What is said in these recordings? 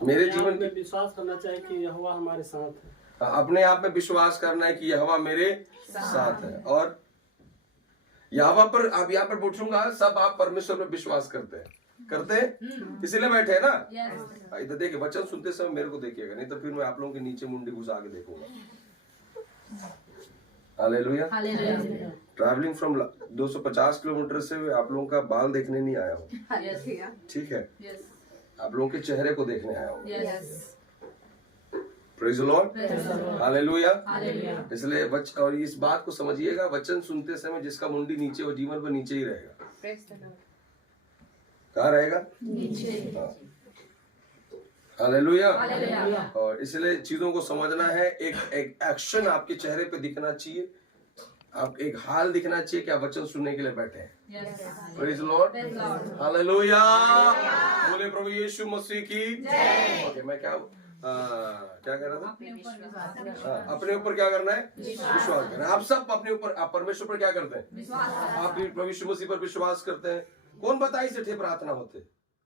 मेरे जीवन में विश्वास करना चाहिए कि यहोवा हमारे साथ है। अपने आप में विश्वास करना है कि यहोवा मेरे साथ है। और यहोवा पर आप यहाँ पर पूछूंगा, सब आप परमेश्वर पर विश्वास करते हैं इसीलिए बैठे हैं ना। इधर देखिए, वचन सुनते समय मेरे को देखिएगा, नहीं तो फिर मैं आप लोगों के नीचे मुंडी घुसा के देखूंगा। हालेलुया। ट्रैवलिंग फ्रॉम 250 किलोमीटर से आप लोगों का बाल देखने नहीं आया हूँ, ठीक है, आप लोगों के चेहरे को देखने आया हूँ। Praise the Lord, hallelujah. इसलिए और इस बात को समझिएगा, वचन सुनते समय जिसका मुंडी नीचे, वो जीवन पर नीचे ही रहेगा। कहाँ रहेगा? नीचे। हालेलुया। और इसलिए चीजों को समझना है, एक एक्शन आपके चेहरे पे दिखना चाहिए, आप एक हाल दिखना चाहिए कि आप वचन सुनने के लिए बैठे हैं। Praise the Lord, hallelujah. बोले प्रभु यीशु मसीह की जय। ओके, मैं क्या कह रहा था? अपने ऊपर क्या करना है? विश्वास करना है। आप सब अपने ऊपर, आप परमेश्वर पर क्या करते हैं? आप प्रभु यीशु मसीह पर विश्वास करते हैं। कौन बताई से थे प्रार्थना होते?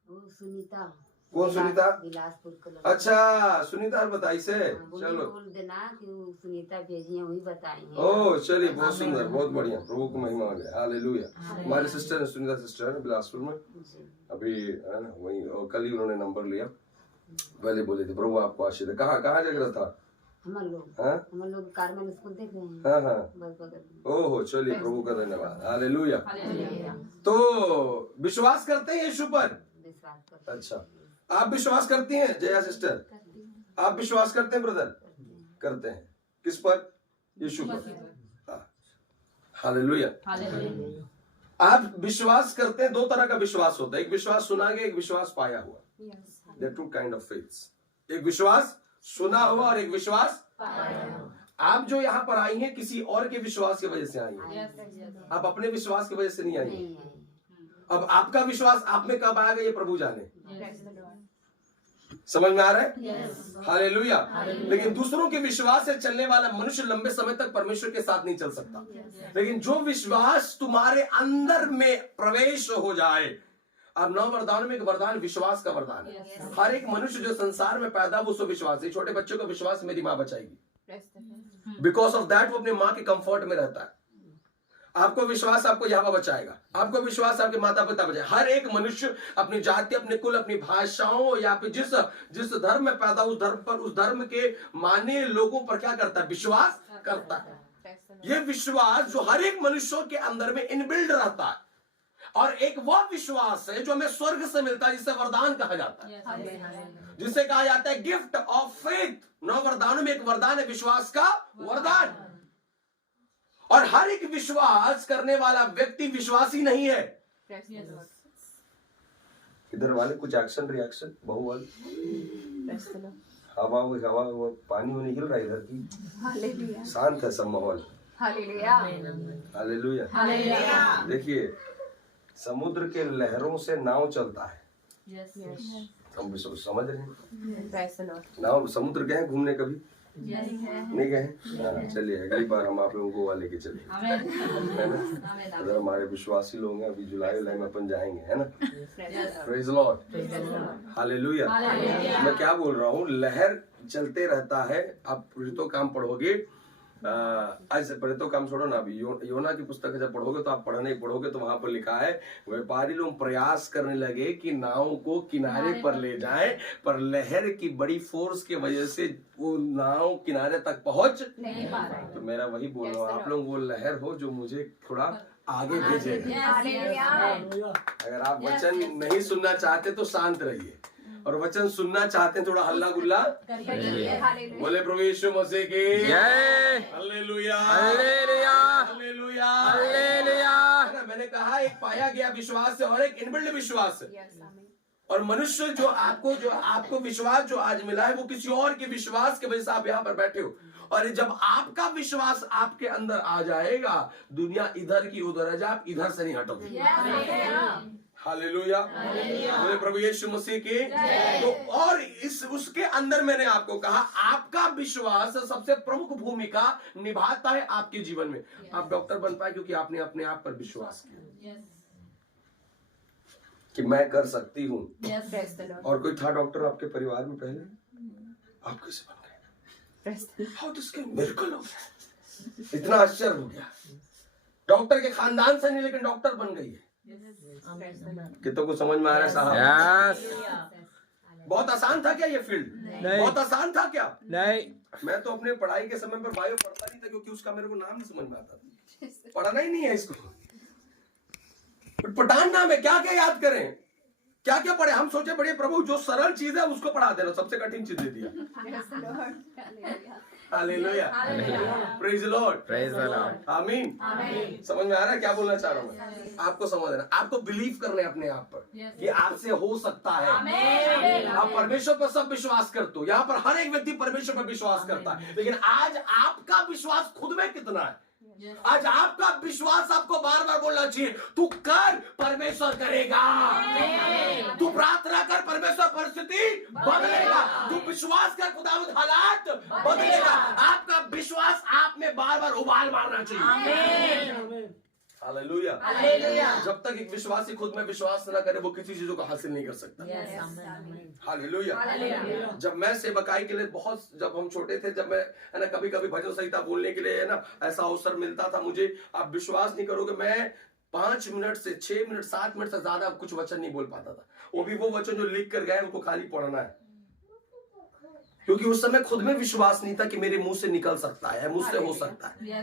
सुनीता। कौन सुनीता? बिलासपुर। अच्छा, सुनीता बताई से। चलो, बोल देना कि सुनीता भेजी है, वही बताई है। ओह चलिए, बहुत सुंदर, बहुत बढ़िया, प्रभु को महिमा हो। हालेलुया। हमारे सिस्टर है, सुनीता सिस्टर है बिलासपुर में, अभी है ना वही, और कल ही उन्होंने नंबर लिया, पहले बोले थे प्रभु आपको आशीष दे। कहाँ जगह था? हम लोग कारमेल स्कूल देख रहे हैं। हाँ। ओहो, चलिए, प्रभु का धन्यवाद। हालेलुया। तो विश्वास करते हैं यीशु पर? अच्छा, आप विश्वास करती हैं जया सिस्टर? आप विश्वास करते हैं ब्रदर? करते हैं। किस पर? यीशु पर। हालेलुया। आप विश्वास करते हैं, दो तरह का विश्वास होता है, एक विश्वास सुना गया, एक विश्वास पाया हुआ। They're two kind of faiths. एक विश्वास सुना हुआ और एक विश्वास पाया हुआ। आप जो यहाँ पर आई हैं किसी और के विश्वास की वजह से आई हैं, आप अपने विश्वास की वजह से नहीं आई हैं। अब आपका विश्वास आप में कब आएगा ये प्रभु जाने। समझ में आ रहा है? हालेलुया। लेकिन दूसरों के विश्वास से चलने वाला मनुष्य लंबे समय तक परमेश्वर के साथ नहीं चल सकता। लेकिन जो विश्वास तुम्हारे अंदर में प्रवेश हो जाए, अब 9 वरदान में एक वरदान विश्वास का वरदान है। हर एक मनुष्य जो संसार में पैदा वो उसको विश्वास है। छोटे बच्चों का विश्वास मेरी माँ बचाएगी, बिकॉज ऑफ दैट वो अपने माँ के कंफर्ट में रहता है। आपको विश्वास आपको यहोवा बचाएगा, आपको विश्वास आपके माता पिता बचाएगा। हर एक मनुष्य अपनी जाति, अपने कुल, अपनी भाषाओं या फिर जिस धर्म में पैदा, उस धर्म पर, उस धर्म के माने लोगों पर क्या करता है? विश्वास करता है। ये विश्वास जो हर एक मनुष्य के अंदर में इनबिल्ड रहता है, और एक वह विश्वास है जो हमें स्वर्ग से मिलता है, जिसे वरदान कहा जाता है, जिसे कहा जाता है गिफ्ट ऑफ फेथ। 9 वरदानों में एक वरदान है विश्वास का वरदान। और हर एक विश्वास करने वाला व्यक्ति विश्वासी नहीं है। इधर वाले कुछ एक्शन रिएक्शन बहु वाले, हवा पानी में निकल रहा है इधर की, शांत है सब माहौल। हालेलुया। देखिए, समुद्र के लहरों से नाव चलता है। हम समझ रहे हैं? नाव, समुद्र गए घूमने कभी? नहीं गए? चलिए, अगली बार हम आप लोगों को गोवा लेके चलेंगे, है ना? अगर हमारे विश्वासी लोग हैं, अभी जुलाई में अपन जाएंगे, है ना? Praise the Lord, hallelujah. मैं क्या बोल रहा हूँ, लहर चलते रहता है। आप तो काम पढ़ोगे, आज पढ़े तो काम छोड़ो ना, अभी योना की पुस्तक जब पढ़ोगे तो आप पढ़ोगे तो वहां पर लिखा है, व्यापारी लोग प्रयास करने लगे कि नाव को किनारे पर ले जाएं, पर लहर की बड़ी फोर्स की वजह से वो नाव किनारे तक पहुंच नहीं पा रहा है। तो मेरा वही बोल रहा हूँ, आप लोग वो लहर हो जो मुझे थोड़ा आगे भेजेगा। अगर आप वचन नहीं सुनना चाहते तो शांत रहिए, और वचन सुनना चाहते हैं थोड़ा हल्ला गुल्ला बोले प्रभु यीशु मसीह की जय। Hallelujah, hallelujah, hallelujah, hallelujah. मैंने कहा एक पाया गया विश्वास है और एक इनबिल्ड विश्वास है। और मनुष्य जो आपको विश्वास जो आज मिला है वो किसी और के विश्वास की वजह से आप यहाँ पर बैठे हो। और जब आपका विश्वास आपके अंदर आ जाएगा, दुनिया इधर की उधर है, जब आप इधर से नहीं हटोगे। हालेलुया, बोले प्रभु यीशु मसीह की। तो और उसके अंदर मैंने आपको कहा, आपका विश्वास सबसे प्रमुख भूमिका निभाता है आपके जीवन में। आप डॉक्टर बन पाए क्योंकि आपने अपने आप पर विश्वास किया। कि मैं कर सकती हूँ। Yes. और कोई था डॉक्टर आपके परिवार में पहले? आप कैसे बन गए? हाउ दिस कैन मिरेकल हो गया, इतना आश्चर्य हो गया। डॉक्टर के खानदान से नहीं, लेकिन डॉक्टर बन गई है। कितनों को समझ में आ रहा है साहब? बहुत आसान था क्या ये फील्ड? बहुत आसान था क्या? नहीं। मैं तो अपने पढ़ाई के समय पर बायो पढ़ता नहीं था, क्योंकि उसका मेरे को नाम नहीं समझ में आता था। पढ़ना ही नहीं है इसको। पठान नाम है, क्या क्या याद करें, क्या क्या पढ़े? हम सोचे बड़े प्रभु जो सरल चीज है उसको पढ़ा देना, सबसे कठिन चीज दे दिया। Hallelujah, praise the Lord, praise the Lord, आमीन। समझ में आ रहा है क्या बोलना चाह रहा हूँ मैं? आपको समझना, आपको बिलीव करना है अपने आप पर कि आपसे हो सकता है। आप परमेश्वर पर सब विश्वास करते हो, यहाँ पर हर एक व्यक्ति परमेश्वर पर विश्वास करता है, लेकिन आज आपका विश्वास खुद में कितना है? आज आपका विश्वास आपको बार बार बोलना चाहिए, तू कर, परमेश्वर करेगा। तू प्रार्थना कर, परमेश्वर परिस्थिति बदलेगा। तू विश्वास कर, खुदावंद हालात बदलेगा। आपका विश्वास आप में बार बार उबाल मारना चाहिए। हालेलुया। जब तक एक विश्वासी खुद में विश्वास न करे, वो किसी चीजों को हासिल नहीं कर सकता। हालेलुया। जब मैं सेवकाई के लिए जब हम छोटे थे, जब मैं है ना कभी कभी भजन संहिता बोलने के लिए है ना ऐसा अवसर मिलता था मुझे, आप विश्वास नहीं करोगे, मैं 5 मिनट से 6 मिनट 7 मिनट से ज्यादा कुछ वचन नहीं बोल पाता था। वो भी वो वचन जो लिख कर गए, उनको खाली पढ़ना है, क्योंकि उस समय खुद में विश्वास नहीं था कि मेरे मुंह से निकल सकता है, मुझसे हो सकता है।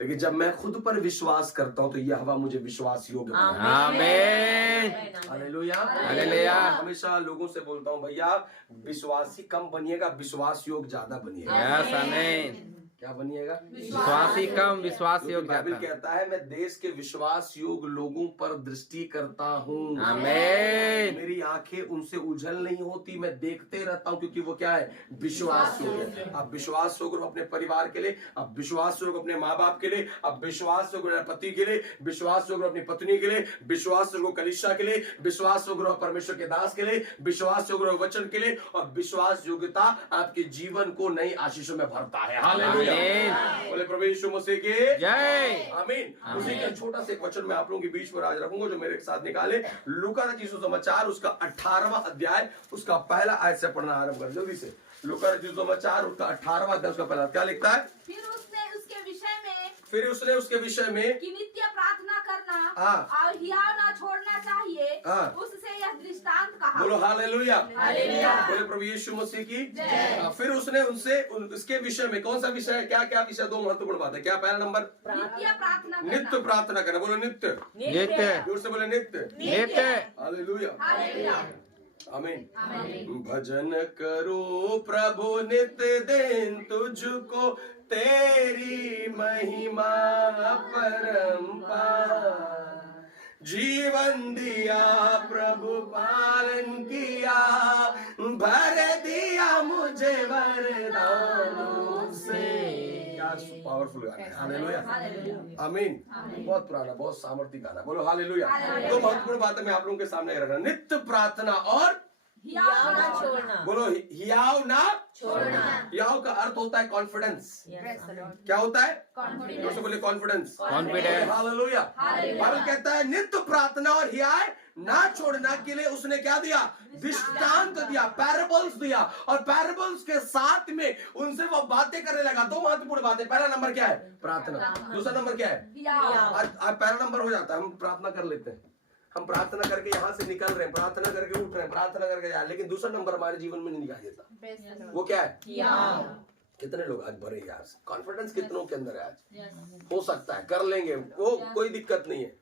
लेकिन जब मैं खुद पर विश्वास करता हूं तो यह हवा मुझे विश्वास योग्य बनाता है। आमीन, हालेलुया, हालेलुया। हमेशा लोगों से बोलता हूं, भैया विश्वासी कम बनिएगा, विश्वास योग ज्यादा बनिएगा। यस, आमीन। क्या बनिएगा? विश्वासी कम, विश्वास योग बाइबल ज्यादा। कहता है, मैं देश के विश्वास योग लोगों पर दृष्टि करता हूँ। आमीन। मेरी आंखें उनसे उझल नहीं होती, मैं देखते रहता हूँ, क्योंकि वो क्या है? विश्वास योग है। आप विश्वास योग अपने परिवार के लिए, आप विश्वास योग अपने माँ बाप के लिए, आप विश्वास योग अपने पति के लिए, विश्वास योग अपनी पत्नी के लिए, विश्वास योग कलीसिया के लिए, विश्वास योग परमेश्वर के दास के लिए, विश्वास योग वचन के लिए, और विश्वास योग्यता आपके जीवन को नई आशीषों में भरता है। हालेलुया। बोले प्रभु यीशु मसीह के जय, आमीन। उसी का छोटा सा एक वचन मैं आप लोगों के बीच पर आज रखूंगा, जो मेरे साथ निकाले। लूका रचित सुसमाचार उसका 18वां अध्याय उसका पहला आयत से पढ़ना आरंभ कर जल्दी से। लूका रचित सुसमाचार उसका 18वां अध्याय उसका पहला क्या लिखता है? फिर उसने उसके विषय में कि नित्य प्रार्थना करना हाँ। और हियाव ना छोड़ना चाहिए, हाँ। उससे यह दृष्टांत कहा। बोलो हालेलुया, हालेलुया। बोले प्रभु यीशु मसीह की जय। फिर उसने उनसे उसके विषय में, कौन सा विषय है? क्या क्या विषय? 2 महत्वपूर्ण बात है। क्या पहला नंबर? नित्य प्रार्थना करना। नित्य प्रार्थना करना। बोलो नित्य, नित्य, जोर से बोले नित्य, नित्य। Hallelujah, hallelujah. आमीन। भजन करो प्रभु नित्य दिन तुझको, तेरी महिमा परंपार। जीवन दिया प्रभु पालन किया, भर दिया मुझे वरदानों से। क्या पावरफुल गाना है। हालेलुया, आमीन। बहुत पुराना, बहुत सामर्थ्य गाना। बोलो हालेलुया। तो महत्वपूर्ण बात है मैं आप लोगों के सामने रख रहा हूं, नित्य प्रार्थना और हियाव ना छोड़ना। बोलो हियाव ना छोड़ना। हियाव का अर्थ होता है कॉन्फिडेंस। क्या होता है? कॉन्फिडेंस। बोले कॉन्फिडेंस, कॉन्फिडेंस। हालेलुया। बाइबल कहता है नित्य प्रार्थना और हियाव ना छोड़ना के लिए उसने क्या दिया? दृष्टांत दिया, पैराबल्स दिया, और पैराबल्स के साथ में उनसे वो बातें करने लगा। 2 महत्वपूर्ण बातें। पहला नंबर क्या है? प्रार्थना। दूसरा नंबर क्या है? आज पहला नंबर हो जाता है, हम प्रार्थना कर लेते हैं, हम प्रार्थना करके यहाँ से निकल रहे हैं, प्रार्थना करके उठ रहे हैं, प्रार्थना करके जा रहे हैं, लेकिन दूसरा नंबर हमारे जीवन में नहीं दिखाई देता। वो क्या है? कितने लोग आज भरे यार, कॉन्फिडेंस कितनों के अंदर है आज? हो सकता है कर लेंगे, वो कोई दिक्कत नहीं है।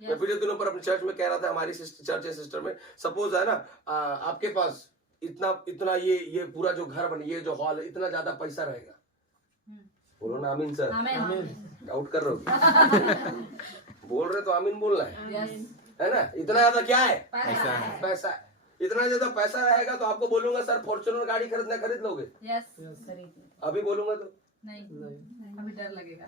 मैं पिछले दिनों पर अपने चर्च में कह रहा था, हमारी चर्च है सिस्टर में, सपोज है ना आपके पास इतना ये पूरा जो घर बने, ये जो हॉल है, इतना ज्यादा पैसा रहेगा। बोलो ना आमीन सर। डाउट कर रहे हो? बोल रहे तो आमीन बोलना है ना? इतना ज्यादा क्या है? पैसा है। इतना ज्यादा पैसा रहेगा तो आपको बोलूंगा सर फॉर्च्यूनर गाड़ी खरीद लोगे? अभी बोलूंगा तो नहीं, अभी डर लगेगा।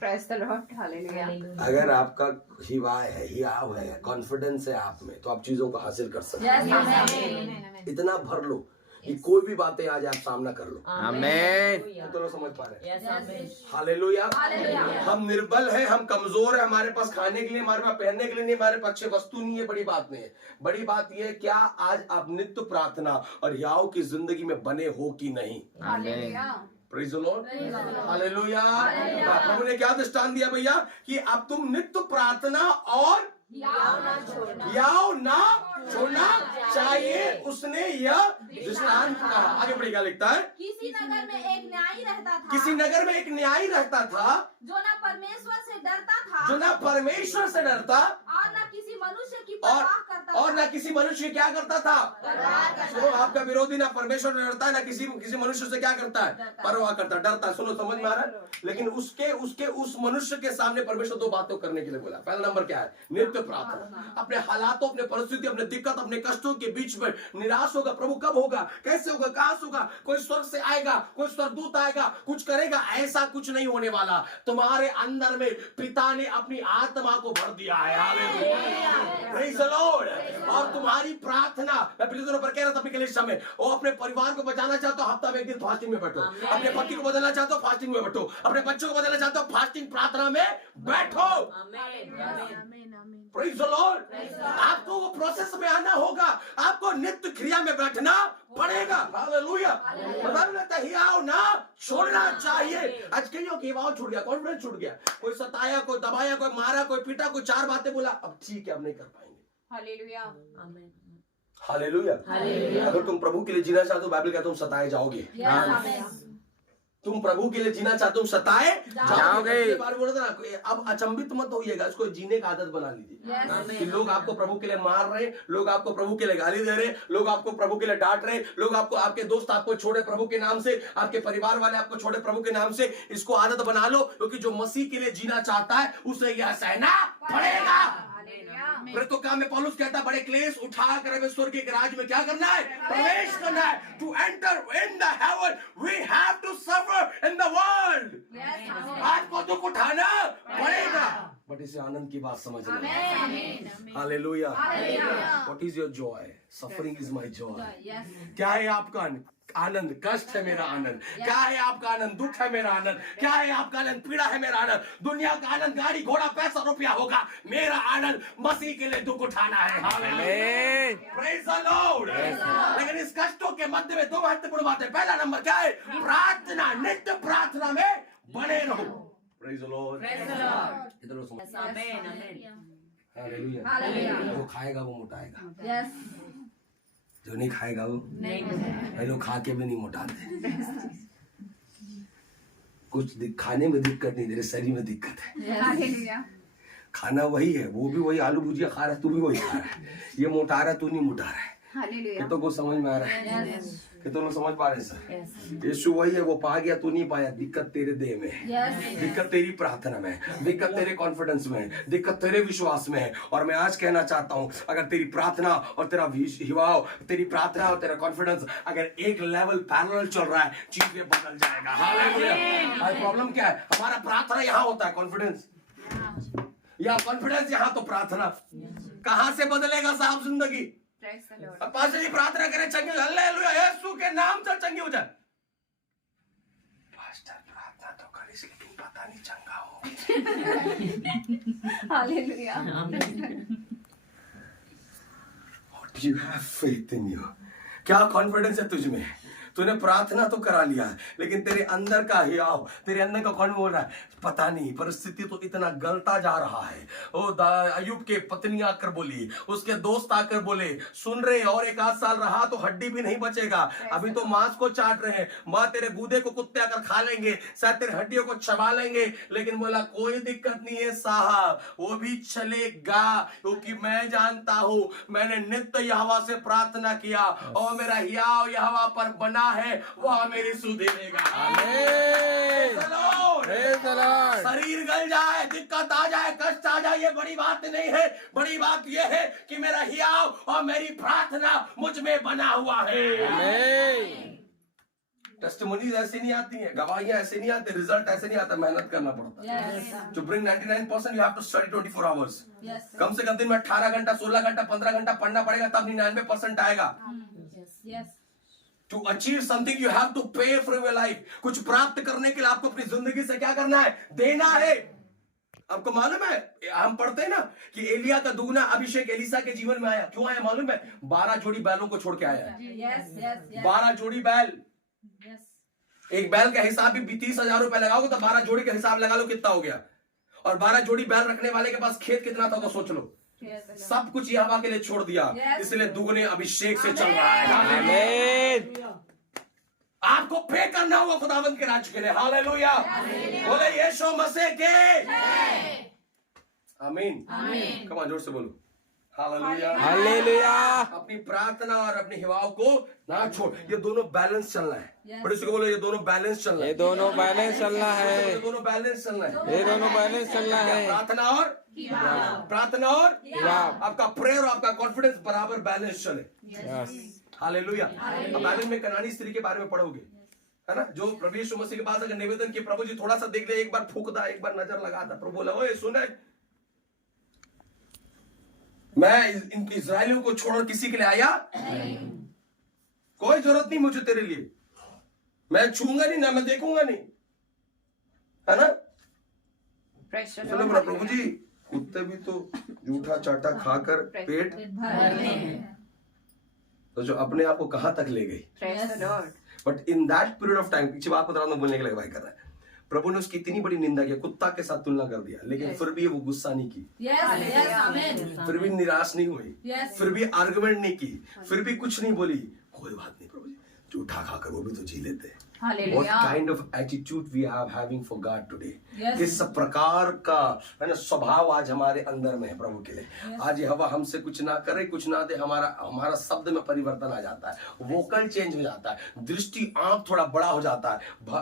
Praise the Lord, hallelujah. अगर आपका हियाव है, कॉन्फिडेंस है आप में, तो आप चीजों को हासिल कर सकते हैं। इतना भर लो कि कोई भी बातें आज आप सामना कर लो। आमीन। तो लोग समझ पा रहे हैं? Yes. हालेलुया। हालेलुया। हम निर्बल हैं, हम कमजोर हैं, हमारे पास खाने के लिए, हमारे पास पहनने के लिए नहीं, हमारे पास अच्छे वस्तु नहीं है, बड़ी बात नहीं है। बड़ी बात यह है क्या आज आप नित्य प्रार्थना और हियाव की जिंदगी में बने हो कि नहीं? आमीन। Praise the Lord. हालेलुया। प्रभु ने क्या दृष्टांत दिया भैया कि अब तुम नित्य प्रार्थना और हियाव ना छोड़ना चाहिए। उसने यह दृष्टांत कहा। आगे बढ़िए क्या लिखता है? किसी नगर में एक न्यायी रहता था, किसी नगर में एक न्यायी रहता था जो न परमेश्वर से डरता था, जो ना परमेश्वर से डरता और न किसी मनुष्य की परवाह करता और था। ना किसी मनुष्य की क्या करता था? सुनो, आपका विरोधी ना परमेश्वर से डरता है, ना किसी मनुष्य से क्या करता है? परवाह करता है, डरता है। सुनो, समझ में आ रहा है? लेकिन उसके उस मनुष्य के सामने परमेश्वर दो बातों करने के लिए बोला। पहला नंबर क्या है? नित्य प्रार्थना। अपने हालातों, अपने परिस्थिति, अपने दिक्कत, अपने कष्टों के बीच में निराश होगा, प्रभु कब होगा, कैसे होगा, कहां से होगा, कोई स्वर्ग से आएगा, कोई स्वर्गदूत आएगा, कुछ करेगा, ऐसा कुछ नहीं होने वाला। तुम्हारे अंदर में पिता ने अपनी आत्मा को भर दिया है। हालेलुया। Praise the Lord. और तुम्हारी प्रार्थना, मैं पिछले दिनों पर कह रहा था अपने कलीसिया में, वो अपने परिवार को बचाना चाहते हो, हफ्ता में एक दिन फास्टिंग में बैठो। अपने पति को बदलना चाहते हो, फास्टिंग में बैठो। अपने बच्चों को बदलना चाहते हो, फास्टिंग प्रार्थना में बैठो। Praise the Lord. आपको वो प्रोसेस में आना होगा, आपको नित्य क्रिया में बैठना पड़ेगा। हालेलुया। मतलब लगता है हियाव ना छोड़ना चाहिए। आज कईयों की हियाव छूट गया, कॉन्फिडेंस छूट गया। कोई सताया, कोई दबाया, कोई मारा, कोई पीटा, कोई चार बातें बोला, अब ठीक है, अब नहीं कर पाएंगे। हालेलुया। हालेलुया। अगर तुम प्रभु के लिए जीना चाहते हो, बाइबल कहता है तुम सताए जाओगे। तुम प्रभु के लिए जीना चाहते हो, सताए जाओगे। बार बोला था ना, अब अचंभित मत होइएगा, इसको जीने का आदत बना लीजिए। कि लोग आपको प्रभु के लिए मार रहे, लोग आपको प्रभु के लिए गाली दे रहे, लोग आपको प्रभु के लिए डांट रहे, लोग आपको, आपके दोस्त आपको छोड़े प्रभु के नाम से, आपके परिवार वाले आपको छोड़े प्रभु के नाम से। इसको आदत बना लो, क्योंकि जो मसीह के लिए जीना चाहता है उसे यह सहना पड़ेगा। तो काम में पौलुस कहता है, बड़े क्लेश उठाकर हमें स्वर्ग के राज्य में क्या करना है? प्रवेश करना है। To enter in the heaven we have to suffer in the world. आज को दुख उठाना पड़ेगा, बट इसे आनंद की बात समझ लें। Hallelujah. What is your Joy? Suffering is my Joy. क्या है आपका आनंद? कष्ट है मेरा आनंद। क्या है आपका आनंद? दुख है मेरा आनंद। क्या है आपका आनंद? पीड़ा है मेरा आनंद। दुनिया का आनंद गाड़ी घोड़ा पैसा रुपया होगा, मेरा आनंद मसीह के लिए दुख उठाना है। हालेलुया। Praise the Lord. लेकिन इस कष्टों के मध्य में दो महत्वपूर्ण बातें। पहला नंबर क्या है? प्रार्थना। नित्य प्रार्थना में बने रहो। Praise the Lord. इधर लो समझ। हालेलुया। जो खाएगा वो मोटाएगा, जो नहीं खाएगा वो नहीं। लोग खा के भी नहीं मोटाते। कुछ खाने में दिक्कत नहीं, तेरे शरीर में दिक्कत है। खाना वही है, वो भी वही आलू भुजिया खा रहा है, तू भी वही खा रहा है। ये मोटा रहा है, तू नहीं मोटा रहा है। तो कुछ समझ में आ रहा है? तो लोग समझ पा रहे हैं सर? यीशु वही है, वो पा गया, तू नहीं पाया। दिक्कत तेरे देह में है, दिक्कत तेरी प्रार्थना में है, दिक्कत तेरे कॉन्फिडेंस में है, दिक्कत तेरे विश्वास में है। और मैं आज कहना चाहता हूं, अगर तेरी प्रार्थना और तेरा हिवाव, तेरी प्रार्थना और तेरा कॉन्फिडेंस अगर एक लेवल पैरेलल चल रहा है, चीजें बदल जाएगा। हालेलुया। आज प्रॉब्लम क्या है? हमारा प्रार्थना यहाँ होता है, कॉन्फिडेंस या कॉन्फिडेंस यहाँ, तो प्रार्थना कहां से बदलेगा साहब जिंदगी? पास जी प्रार्थना करें चंगी, हालेलुया, यीशु के नाम से चंगी हो जाए। पास्टर प्रार्थना तो करिस, लेकिन पता नहीं चंगा हो। Hallelujah. What do you have faith in you? क्या कॉन्फिडेंस है तुझ में? तूने प्रार्थना तो करा लिया, लेकिन तेरे अंदर का हियाव, तेरे अंदर का कौन बोल रहा है? पता नहीं, परिस्थिति तो इतना गलता जा रहा है। ओ अय्यूब के पत्नी आकर बोली, उसके दोस्त आकर बोले, सुन रहे और एक आध साल रहा तो हड्डी भी नहीं बचेगा, अभी तो मांस को चाट रहे हैं, माँ तेरे गूदे को कुत्ते आकर खा लेंगे, शायद तेरे हड्डियों को चबा लेंगे। लेकिन बोला कोई दिक्कत नहीं है साहब, वो भी चलेगा, क्योंकि मैं जानता हूं मैंने नित्य यहोवा से प्रार्थना किया और मेरा हियाव यहोवा पर बना है, वह मेरी सुधेरेगा। शरीर गल जाए, दिक्कत आ जाए, कष्ट आ जाए, ये बड़ी बात नहीं है। बड़ी बात यह है कि मेरा हियाव और मेरी प्रार्थना मुझ में बना हुआ है। टेस्टिमोनीज ऐसे नहीं आती हैं, गवाहियां ऐसे नहीं आती, रिजल्ट ऐसे नहीं आता, मेहनत करना पड़ता है। To bring 99% you have to study 24 hours। कम से कम दिन में 18 घंटा, 16 घंटा, 15 घंटा पढ़ना पड़ेगा, तब 99% आएगा। To achieve something you have to pay for your life. कुछ प्राप्त करने के लिए आपको अपनी जिंदगी से क्या करना है? देना है। आपको मालूम है, हम पढ़ते हैं ना कि एलिया का दुगना अभिषेक एलिसा के जीवन में आया। क्यों आया मालूम है? 12 जोड़ी बैलों को छोड़ के आया है। 12 जोड़ी बैल। एक बैल का हिसाब भी 30,000 रुपए लगाओगे तो 12 जोड़ी का हिसाब लगा लो कितना हो गया। और 12 जोड़ी बैल रखने वाले के पास खेत कितना था तो सोच लो। सब कुछ यहोवा के लिए छोड़ दिया, इसलिए दुगने अभिषेक से चल रहा है। आमीन। आपको पे करना होगा खुदावंत के राज्य के लिए। हालेलुया। बोले यीशु मसीह के आमीन। कम ऑन, जोर से बोलो हालेलुया। हालेलुया। अपनी प्रार्थना और अपनी हिवाओं को ना छोड़। ये दोनों बैलेंस चलना है। बड़े से बोलो ये दोनों बैलेंस चलना है। ये दोनों बैलेंस चलना है। ये दोनों बैलेंस चलना है। ये दोनों बैलेंस चलना है। प्रार्थना और आपका प्रेयर और आपका कॉन्फिडेंस बराबर बैलेंस चले। हालेलुया। अब बैलेंस में कनानी स्त्री के बारे में पढ़ोगे, है ना, जो प्रभु यीशु मसीह के पास अगर निवेदन किया, प्रभु जी थोड़ा सा देख ले, एक बार फूंकता, एक बार नजर लगाता। प्रभु बोला ओए सुन, मैं इन इजराइलियों को छोड़ किसी के लिए आया कोई जरूरत नहीं मुझे तेरे लिए। मैं छूंगा नहीं ना, मैं देखूंगा नहीं, है ना। सुनो बोला प्रभु जी कुत्ते भी तो जूठा चाटा खाकर पेट तो जो अपने आप को कहां तक ले गई। But in that period of time, पीछे बात बता रहा हूं, बोलने के लिए भाई कर रहा है, प्रभु ने उसकी इतनी बड़ी निंदा की, कुत्ता के साथ तुलना कर दिया, लेकिन फिर भी वो गुस्सा नहीं की, फिर भी निराश नहीं हुई, फिर भी आर्गुमेंट नहीं की, फिर भी कुछ नहीं बोली। कोई बात नहीं प्रभु जी, जूठा खाकर वो भी तो जी लेते हैं। What kind of attitude we are having for God today? किस प्रकार का है ना स्वभाव आज हमारे अंदर में है प्रभु के लिए। आज यहोवा हमसे कुछ ना करे, कुछ ना दे, हमारा शब्द में परिवर्तन आ जाता है, वोकल चेंज हो जाता है, दृष्टि आंख थोड़ा बड़ा हो जाता है,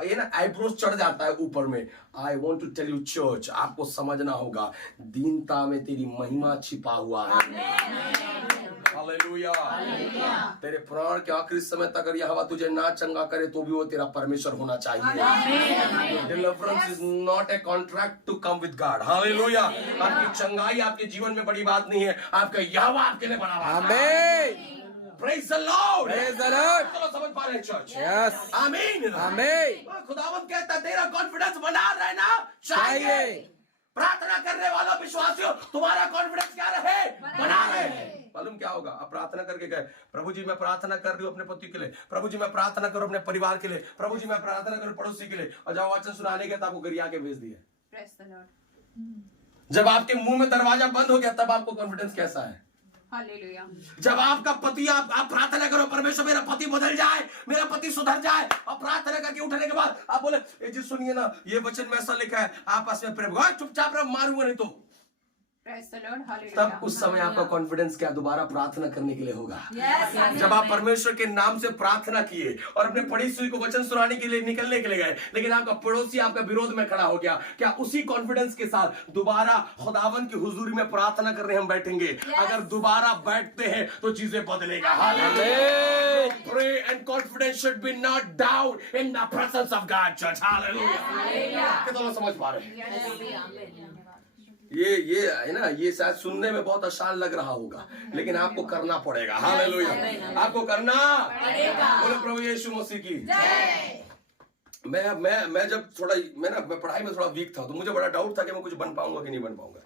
ये ना आईब्रोज चढ़ जाता है ऊपर में। I want to tell you church, आपको समझना होगा दीनता में तेरी महिमा छिपा हुआ है। हालेलुया। तेरे प्राण के आखिरी समय तक अगर यहोवा तुझे ना चंगा करे तो भी वो तेरा परमेश्वर होना चाहिए। Deliverance is not a contract to come with God. Hallelujah. आपकी चंगाई आपके जीवन में बड़ी बात नहीं है, आपका यहोवा आपके लिए बड़ा बात है। आमीन। Praise the Lord. Praise the Lord. तो समझ पा रहे हैं चर्च? यस। आमीन। आमीन। खुदावंद कहता है तेरा कॉन्फिडेंस बना रहना चाहिए। प्रार्थना करने वालों विश्वासियों, तुम्हारा कॉन्फिडेंस क्या रहे? बना रहे। मालूम क्या होगा? आप प्रार्थना करके गए, प्रभु जी मैं प्रार्थना कर रही हूँ अपने पति के लिए, प्रभु जी मैं प्रार्थना करूँ अपने परिवार के लिए, प्रभु जी मैं प्रार्थना करूँ पड़ोसी के लिए, और जब वचन सुनाने गया तो आपको गरिया के भेज दिया। जब आपके मुंह में दरवाजा बंद हो गया तब आपको कॉन्फिडेंस कैसा है? हालेलुया। जब आपका पति, आप प्रार्थना करो परमेश्वर मेरा पति बदल जाए, मेरा पति सुधर जाए, और प्रार्थना करके उठने के बाद आप बोले जी सुनिए ना ये वचन में ऐसा लिखा है, आपस में प्रेम, चुपचाप रहो, मारूंगा नहीं तो, तब उस समय आपका कॉन्फिडेंस क्या दोबारा प्रार्थना करने के लिए होगा। जब आप परमेश्वर के नाम से प्रार्थना किए और अपने पड़ोसी को वचन सुनाने के लिए निकलने के लिए गए, लेकिन आपका पड़ोसी आपका विरोध में खड़ा हो गया, क्या उसी कॉन्फिडेंस के साथ दोबारा खुदावन की हुजूरी में प्रार्थना करने हम बैठेंगे? अगर दोबारा बैठते हैं तो चीजें बदलेगा। Pray and confidence should be not down in the presence of God, church. Hallelujah. कितना लोग समझ पा रहे हैं? ये है ना, ये शायद सुनने में बहुत आसान लग रहा होगा, लेकिन आपको करना पड़ेगा। हालेलुया। आपको करना पड़ेगा। बोले प्रभु यीशु मसीह की जय। मैं जब थोड़ा मैं पढ़ाई में थोड़ा वीक था, तो मुझे बड़ा डाउट था कि मैं कुछ बन पाऊंगा कि नहीं बन पाऊंगा,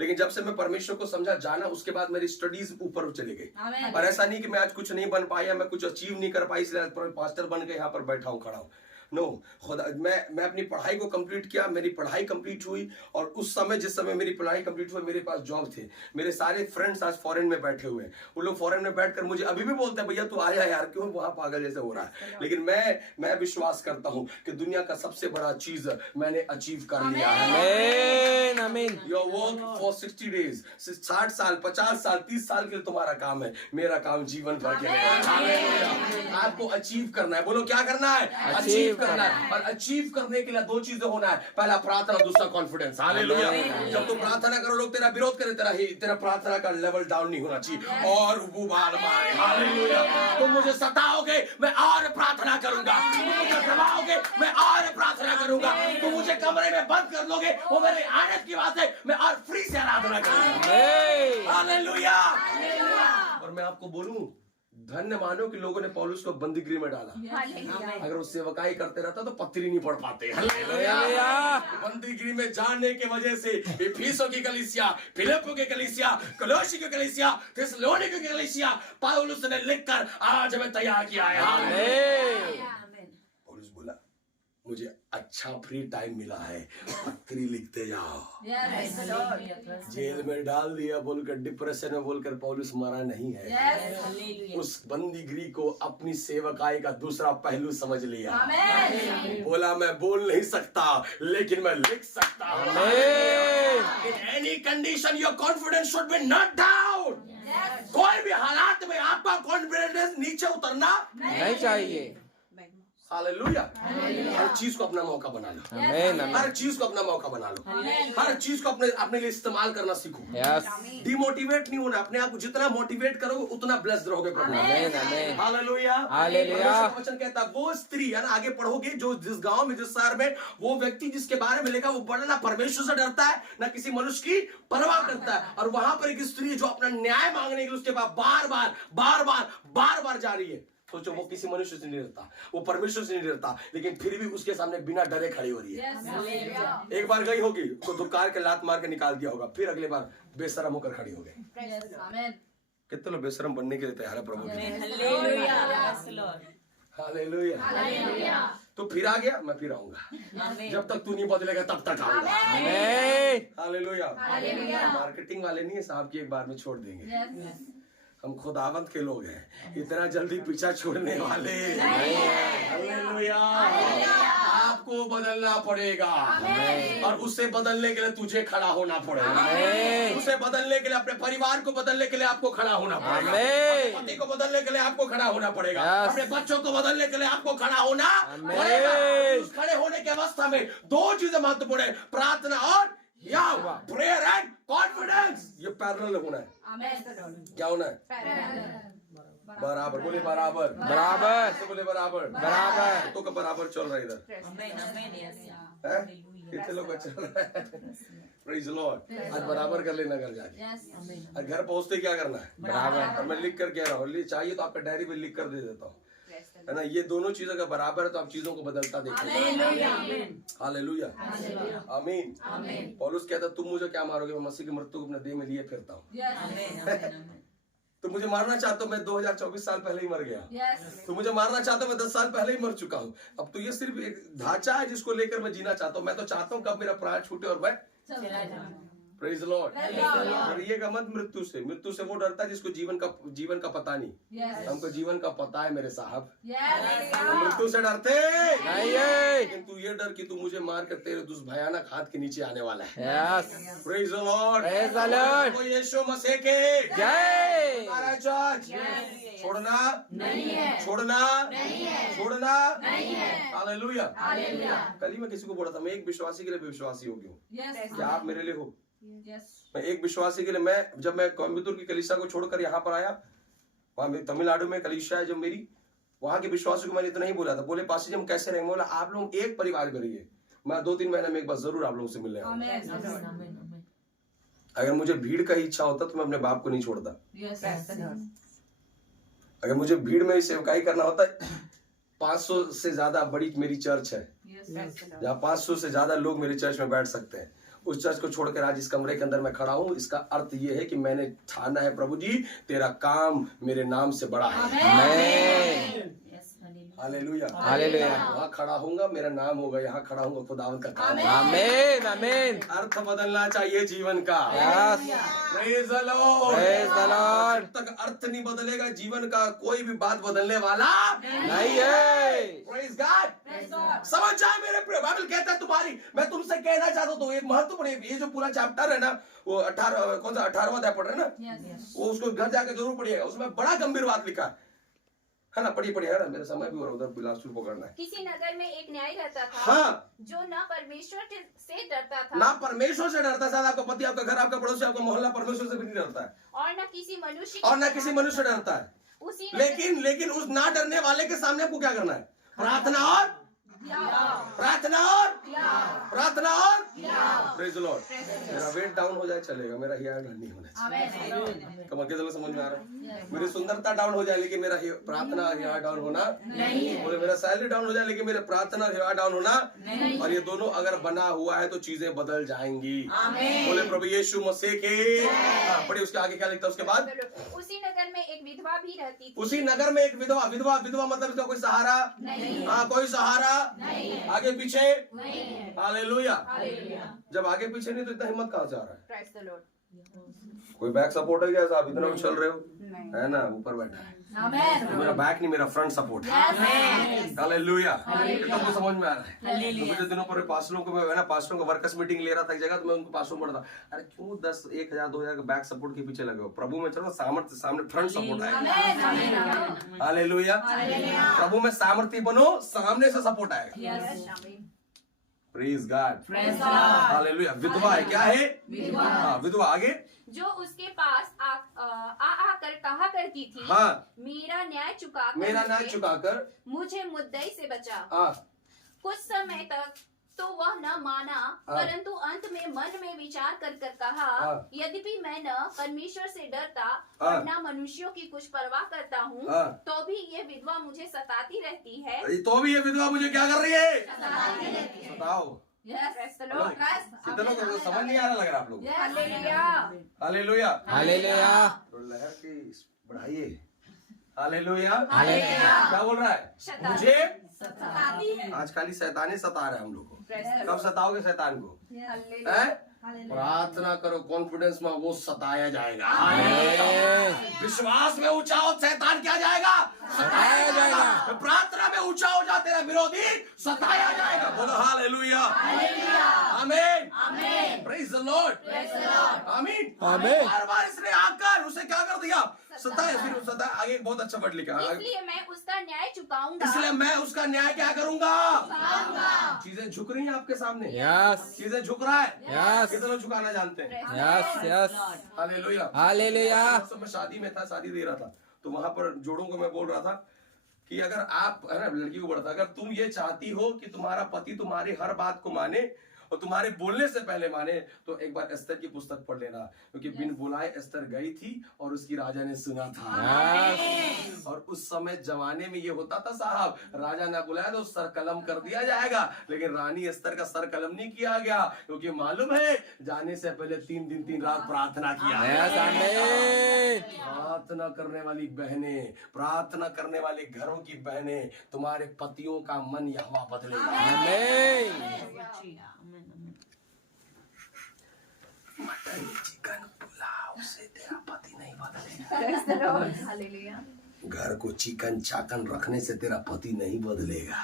लेकिन जब से मैं परमेश्वर को समझा जाना, उसके बाद मेरी स्टडीज ऊपर चली गई। और ऐसा नहीं कि मैं आज कुछ नहीं बन पाया, मैं कुछ अचीव नहीं कर पाई इसलिए पास्टर बन के यहाँ पर बैठा हूँ, खड़ा हूँ। नो, खुदा मैं अपनी पढ़ाई को कंप्लीट किया, मेरी पढ़ाई कंप्लीट हुई, और उस समय जिस समय मेरी पढ़ाई कंप्लीट हुई मेरे पास जॉब थे। मेरे सारे फ्रेंड्स आज फॉरेन में बैठे हुए हैं, वो लोग फॉरेन में बैठकर मुझे अभी भी बोलते हैं भैया तू आया यार, क्यों वहां पागल जैसे हो रहा है। लेकिन मैं विश्वास करता हूं कि दुनिया का सबसे बड़ा चीज मैंने अचीव कर लिया है। आमीन। योर वर्क फॉर 60 डेज, 60 साल 50 साल 30 साल के लिए तुम्हारा काम है, मेरा काम जीवन भर के लिए। आपको अचीव करना है। बोलो क्या करना है? अचीव करना है। और अचीव करने के लिए दो चीजें होना है, पहला प्रार्थना, दूसरा कॉन्फिडेंस। हालेलुया। जब तुम प्रार्थना करो लोग तेरा विरोध करे, तेरा प्रार्थना का लेवल डाउन नहीं होना चाहिए, और उबाल मारे। हालेलुया। तुम मुझे सताओगे मैं और प्रार्थना करूंगा, तुम मुझे दबाओगे मैं और प्रार्थना करूंगा, तुम मुझे कमरे में बंद कर दोगे वो मेरी आदत की बात है, मैं और फ्री से आराधना करूंगा। हालेलुया। और मैं आपको बोलूं धन्य मानो कि लोगों ने पौलुस को बंदीगृह में डाला। अगर वो सेवकाई करते रहता तो पत्री नहीं पढ़ पाते। हालेलुया। बंदीगृह में जाने की वजह से इफिसों की कलीसिया, फिलिप्पी की कलीसिया, कोलोसी की कलीसिया, थिस्सलुनीके की कलीसिया पौलुस ने लिखकर आज हमें तैयार किया है। पौलुस बोला मुझे अच्छा फ्री टाइम मिला है, पत्री लिखते जाओ। जेल में डाल दिया बोलकर, डिप्रेशन में बोलकर पौलुस मरा नहीं है। उस बंदीगृह को अपनी सेवकाई का दूसरा पहलू समझ लिया। बोला मैं बोल नहीं सकता लेकिन मैं लिख सकता हूँ। In any condition your confidence should be not down। कोई भी हालात में आपका कॉन्फिडेंस नीचे उतरना नहीं चाहिए। हालेलुया। हर चीज को अपना मौका बना लो। आमीन। हर चीज को अपना मौका बना लो। हर चीज को अपने लिए इस्तेमाल करना सीखो। यस। डिमोटिवेट नहीं होना। अपने आप को जितना मोटिवेट करोगे उतना ब्लेस्ड रहोगे प्रभु। आमीन आमीन। हालेलुया। हालेलुया। वचन कहता है वो स्त्री है ना, आगे पढ़ोगे, जो जिस गांव में जिस शहर में वो व्यक्ति जिसके बारे में लिखा वो बड़ा ना परमेश्वर से डरता है ना किसी मनुष्य की परवाह करता है। और वहां पर एक स्त्री जो अपना न्याय मांगने के लिए उसके पास बार बार जा रही है। सोचो वो किसी मनुष्य से नहीं डरता, वो परमेश्वर से नहीं डरता, लेकिन फिर भी उसके सामने बिना डरे खड़ी हो रही है। एक बार गई होगी तो दुकार के लात मार के निकाल दिया होगा, फिर अगले बार बेशरम होकर खड़ी हो गई। कितने लोग बेशरम बनने के लिए तैयार है प्रभु के? हालेलुया। तो फिर आ गया, मैं फिर आऊंगा। जब तक तू नहीं बदलेगा तब तक आऊंगा। हालेलुया। मार्केटिंग वाले नहीं है साहब की एक बार में छोड़ देंगे। हम खुदावंत के लोग हैं, इतना जल्दी पीछा छोड़ने वाले। हालेलुया। आपको बदलना पड़ेगा और उससे बदलने के लिए तुझे खड़ा होना पड़ेगा। उसे बदलने के लिए, अपने परिवार को बदलने के लिए आपको खड़ा होना पड़ेगा। अपने पति को बदलने के लिए आपको खड़ा होना पड़ेगा। अपने बच्चों को बदलने के लिए आपको खड़ा होना पड़ेगा। उस खड़े होने की अवस्था में दो चीजें महत्वपूर्ण है, प्रार्थना और प्रेयर एंड कॉन्फिडेंस। ये पैरेलल होना है। क्या होना है? बराबर। बोले बराबर। बराबर। तो बोले बराबर। बराबर। तो का बराबर चल रहा है इधर। कितने लोग चल रहा है? Praise Lord. आज बराबर कर लेना घर जाके। और घर पहुंचते क्या करना है? बराबर। और मैं लिख कर कह रहा हूँ, चाहिए तो आपका डायरी में लिख कर दे देता हूँ, है ना। ये दोनों चीजों का बराबर है तो आप चीजों को बदलता देखो। हालेलुया। आमीन। पौलुस कहता तुम मुझे क्या मारोगे, मैं मसीह की मृत्यु को अपने देह में लिए फिरता हूँ। तो मुझे मारना चाहते हो, मैं 2024 साल पहले ही मर गया। तो मुझे मारना चाहते हो, मैं 10 साल पहले ही मर चुका हूँ। अब तो ये सिर्फ एक ढांचा है जिसको लेकर मैं जीना चाहता हूँ। मैं तो चाहता हूँ कब मेरा प्राण छूटे और मैं प्रेज लॉर्ड। डरिएगा मत मृत्यु से। मृत्यु से वो डरता है जिसको जीवन का पता नहीं। हमको जीवन का पता है मेरे साहब। मृत्यु से डरते नहीं, लेकिन तू ये डर कि तू मुझे मार कर तेरे उस भयानक हाथ के नीचे आने वाला है। Praise Lord. यीशु मसीह के जय। छोड़ना नहीं है, छोड़ना नहीं है। हालेलुया। कल ही मैं किसी को बोला था, मैं एक विश्वासी के लिए भी विश्वासी हो गया हूँ। क्या आप मेरे लिए हो? मैं एक विश्वासी के लिए, जब मैं कोयम्बटूर की कलीसिया को छोड़कर यहाँ पर आया, वहां तमिलनाडु में कलीसिया है जो मेरी, वहां के विश्वासी को मैंने इतना ही बोला था, बोले पासी जी हम कैसे रहेंगे? बोला आप लोग एक परिवार में रहिए, मैं 2-3 महीने में एक बार जरूर आप लोगों से मिलने आऊंगा। अगर मुझे भीड़ का इच्छा होता तो मैं अपने बाप को नहीं छोड़ता। अगर मुझे भीड़ में सेवकाई करना होता, 500 से ज्यादा बड़ी मेरी चर्च है, जहाँ 500 से ज्यादा लोग मेरे चर्च में बैठ सकते हैं, उस चर्च को छोड़कर आज इस कमरे के अंदर मैं खड़ा हूँ। इसका अर्थ ये है कि मैंने ठाना है प्रभु जी तेरा काम मेरे नाम से बड़ा है। हालेलुया। हालेलुया। वहाँ खड़ा होऊंगा, मेरा नाम होगा, यहाँ खड़ा होऊंगा, खुदावंत का काम। आमीन आमीन। अर्थ बदलना चाहिए जीवन का। Praise the Lord. जब तक अर्थ नहीं बदलेगा जीवन का, कोई भी बात बदलने वाला नहीं है। Praise God. समझ जाए मेरे प्रिय, बाइबल कहता है तुम्हारी, मैं तुमसे कहना चाहता हूँ, तो एक महत्वपूर्ण, ये जो पूरा चैप्टर है ना, वो 18वां अध्याय पढ़ रहे हैं ना, वो उसको घर जाकर जरूर पढ़िएगा, उसमें बड़ा गंभीर बात लिखा है ना। पढ़िए है ना, मेरा समय भी हो रहा उधर बिलासपुर पकड़ना है। किसी नगर में एक न्यायी रहता था, हाँ, जो ना परमेश्वर से डरता था, ना परमेश्वर से डरता था। आपका पति, आपका घर, आपका पड़ोसी, आपका मोहल्ला परमेश्वर से भी नहीं डरता है, और ना किसी मनुष्य डरता है। लेकिन उस ना डरने वाले के सामने आपको क्या करना है? प्रार्थना और प्रार्थना और प्रेज द लॉर्ड। मेरा वेट डाउन हो जाए चलेगा, मेरा हेयर डन नहीं होना चाहिए। कमर के समझ में आ रहा है? मेरी सुंदरता डाउन हो जाए लेकिन मेरा प्रार्थना हेयर डाउन होना नहीं। बोले मेरा सैलरी डाउन हो जाए लेकिन मेरे प्रार्थना हेयर डाउन होना नहीं। और ये दोनों अगर बना हुआ है तो चीजें बदल जाएंगी। बोले प्रभु यीशु मसीह के। पढ़िए उसके आगे क्या लिखता है उसके बाद। उसी नगर में एक विधवा भी रहती थी। उसी नगर में एक विधवा, विधवा विधवा मतलब इसका कोई सहारा नहीं। हाँ, कोई सहारा नहीं। आगे पीछे हालेलुया। जब आगे पीछे नहीं तो इतना हिम्मत कहाँ से आ रहा है? कोई बैक सपोर्ट है क्या साहब? इतना भी चल रहे हो है ना, ऊपर बैठा है। मेरा बैक नहीं, मेरा फ्रंट सपोर्ट है। हालेलुया। तो समझ में आ रहा है। तो पिछले दिनों पर पास्टरों को मैं पास्टरों का वर्कर्स मीटिंग ले रहा था एक जगह, तो मैं उनको पास्टरों पढ़ा था, अरे क्यों 10 1000 2000 बैक सपोर्ट के पीछे लगे हो? प्रभु में चलो सामर्थ्य सामने फ्रंट सपोर्ट आएगा। हालेलुया। प्रभु में सामर्थ्य बनो, सामने से सपोर्ट आएगा। Praise God. हालेलुया। विधवा है, क्या है? विधवा। आगे जो उसके पास आकर कहा करती थी, हाँ, मेरा न्याय चुकाकर मुझे मुद्दई से बचा। कुछ समय तक तो वह न माना, परंतु अंत में मन में विचार कर कहा, यद्यपि मैं न परमेश्वर से डरता और न मनुष्यों की कुछ परवाह करता हूँ, तो भी ये विधवा मुझे सताती रहती है। तो भी ये विधवा मुझे क्या कर रही है? बताओ। कितने लोग समझ नहीं आ रहा लग रहा आप लोग? हालेलुया। हालेलुया। लहर की बढ़ाइए। हालेलुया। क्या बोल रहा है? मुझे आज खाली शैतान सता रहा है हम लोग को। कब सताओगे शैतान को? प्रार्थना करो कॉन्फिडेंस में, वो सताया जाएगा। विश्वास में ऊंचा हो, शैतान क्या जाएगा? सताया जाएगा। प्रार्थना में ऊंचा हो जा, तेरा विरोधी सताया जाएगा। बोलो हालेलुया। आमीन। Praise the Lord. आमीन। हर बार इसने आकर उसे क्या कर दिया? सताया। फिर सताया। आगे एक बहुत अच्छा वर्ड लिखा, इसलिए मैं उसका न्याय चुकाऊंगा। इसलिए मैं उसका न्याय क्या करूंगा? चीजें झुक रही हैं आपके सामने। चीजें झुक रहा है। कितने लोग झुकाना जानते हैं? हालेलुया। हालेलुया। मैं शादी में था, शादी दे रहा था, तो वहां पर जोड़ों को मैं बोल रहा था कि अगर आप है ना, लड़की को बोला था, अगर तुम ये चाहती हो कि तुम्हारा पति तुम्हारी हर बात को माने और तुम्हारे बोलने से पहले माने, तो एक बार एस्तर की पुस्तक पढ़ लेना, क्योंकि बिन बुलाए एस्तर गई थी और उसकी राजा ने सुना था। और उस समय जमाने में ये होता था साहब, राजा ना बुलाया तो सर कलम कर दिया जाएगा, लेकिन रानी एस्तर का सर कलम नहीं किया गया, क्योंकि मालूम है जाने से पहले 3 दिन 3 रात प्रार्थना किया। प्रार्थना करने वाली बहनें, प्रार्थना करने वाले घरों की बहनें, तुम्हारे पतियों का मन यहोवा बदलेगा। मटन चिकन पुलाव से तेरा पति नहीं बदलेगा। घर को चिकन चाकन रखने से तेरा पति नहीं बदलेगा।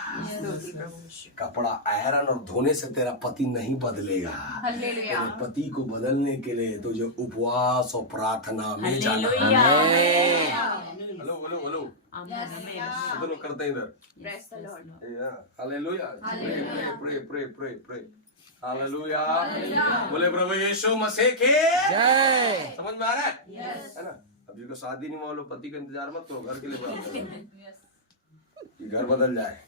कपड़ा आयरन और धोने से तेरा पति नहीं बदलेगा। तेरे पति को बदलने के लिए तो जो उपवास और प्रार्थना में जाना। हेलो हेलो हेलो, दोनों करते हैं इधर। Hallelujah. Pray pray pray pray. Hallelujah. बोले प्रभु यीशु मसीह के जय। समझ में आ रहा है ना? अब जिसको शादी नहीं हुआ, पति का इंतजार मत करो, घर के लिए घर बदल जाए।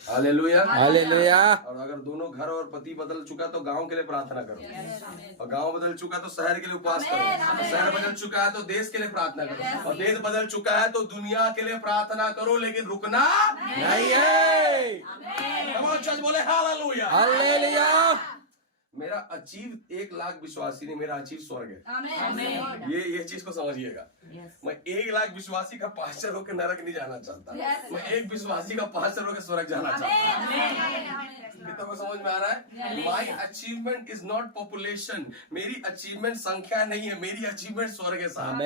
हालेलुया। हालेलुया। और अगर दोनों घर और पति बदल चुका तो गांव के लिए प्रार्थना करो, और गांव बदल चुका तो शहर के लिए उपवास करो, शहर बदल चुका है तो देश के लिए प्रार्थना करो, और देश बदल चुका है तो दुनिया के लिए प्रार्थना करो, लेकिन रुकना नहीं है। बोले हालेलुया। हालेलुया। मेरा अचीव 1 लाख विश्वासी नहीं, मेरा अचीव स्वर्ग है। ये चीज को समझिएगा। मैं 1 लाख विश्वासी का पास्टर होकर नरक नहीं जाना चाहता। मैं एक विश्वासी का पास्टर होकर स्वर्ग जाना चाहता हूँ। कितना को समझ में आ रहा है? माई अचीवमेंट इज नॉट पॉपुलेशन। मेरी अचीवमेंट संख्या नहीं है, मेरी अचीवमेंट स्वर्ग है साहब।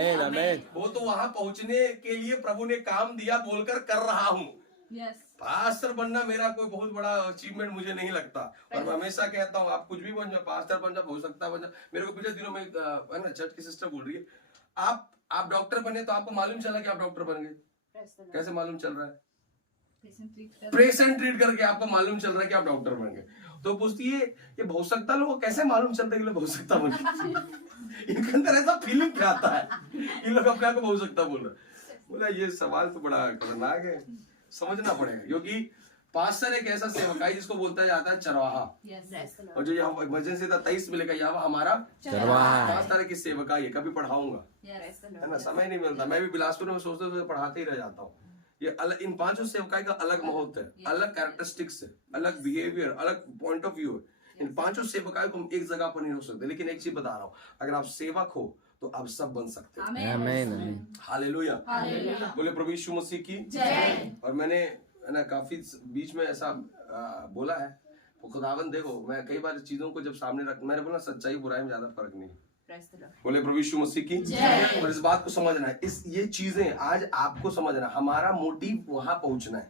वो तो वहां पहुंचने के लिए प्रभु ने काम दिया बोलकर कर रहा हूँ। पास्टर बनना मेरा कोई बहुत बड़ा अचीवमेंट मुझे नहीं लगता, और मैं हमेशा कहता हूँ आप कुछ भी बन जाओ, पास्टर बन जाओ, हो सकता है बन जाओ। मेरे को पिछले दिनों में है ना, चर्च की सिस्टर बोल रही है, आप डॉक्टर बने तो आपको मालूम चला कि आप डॉक्टर बन गए। कैसे मालूम चल रहा है? पेशेंट ट्रीट करके आपको मालूम चल रहा है कि आप डॉक्टर बन गए। तो पूछती है ये बहुसकता लोगों को कैसे मालूम चलता है कि लोग बहुसकता बन गए? इनके अंदर ऐसा फीलिंग क्या आता है, इन लोग अपने आप को बहुसकता बोल रहे। बोला ये सवाल तो बड़ा खतरनाक है, समझना पड़ेगा, क्योंकि पास्टर एक ऐसा सेवकाई जिसको बोलता जाता है चरवाहा। और जो यहाँ वचन से 23 में लिखा यहोवा हमारा चरवाहा। 5 तरह की सेवकाई है, कभी पढ़ाऊंगा, है ना, समय नहीं मिलता। मैं भी बिलासपुर में सोचते पढ़ाते ही रह जाता हूँ। ये अलग, इन 5 सेवकाई का अलग महत्व है, अलग कैरेक्टरिस्टिक्स है, अलग बिहेवियर, अलग पॉइंट ऑफ व्यू है। इन 5 सेवकाई को हम एक जगह पर नहीं रोक सकते। लेकिन एक चीज बता रहा हूँ, अगर आप सेवक हो तो आप सब बन सकते हो। आमीन। हालेलुया। बोले प्रभु यीशु मसीह की जय। और मैंने ना काफी बीच में ऐसा बोला है, खुदावन देखो, मैं कई बार चीजों को जब सामने रख, मैंने बोला सच्चाई बुराई में ज्यादा फर्क नहीं। बोले प्रभु यीशु मसीह की जय। और इस बात को समझना है, इस ये चीजें आज आपको समझना, हमारा मोटिव वहां पहुंचना है।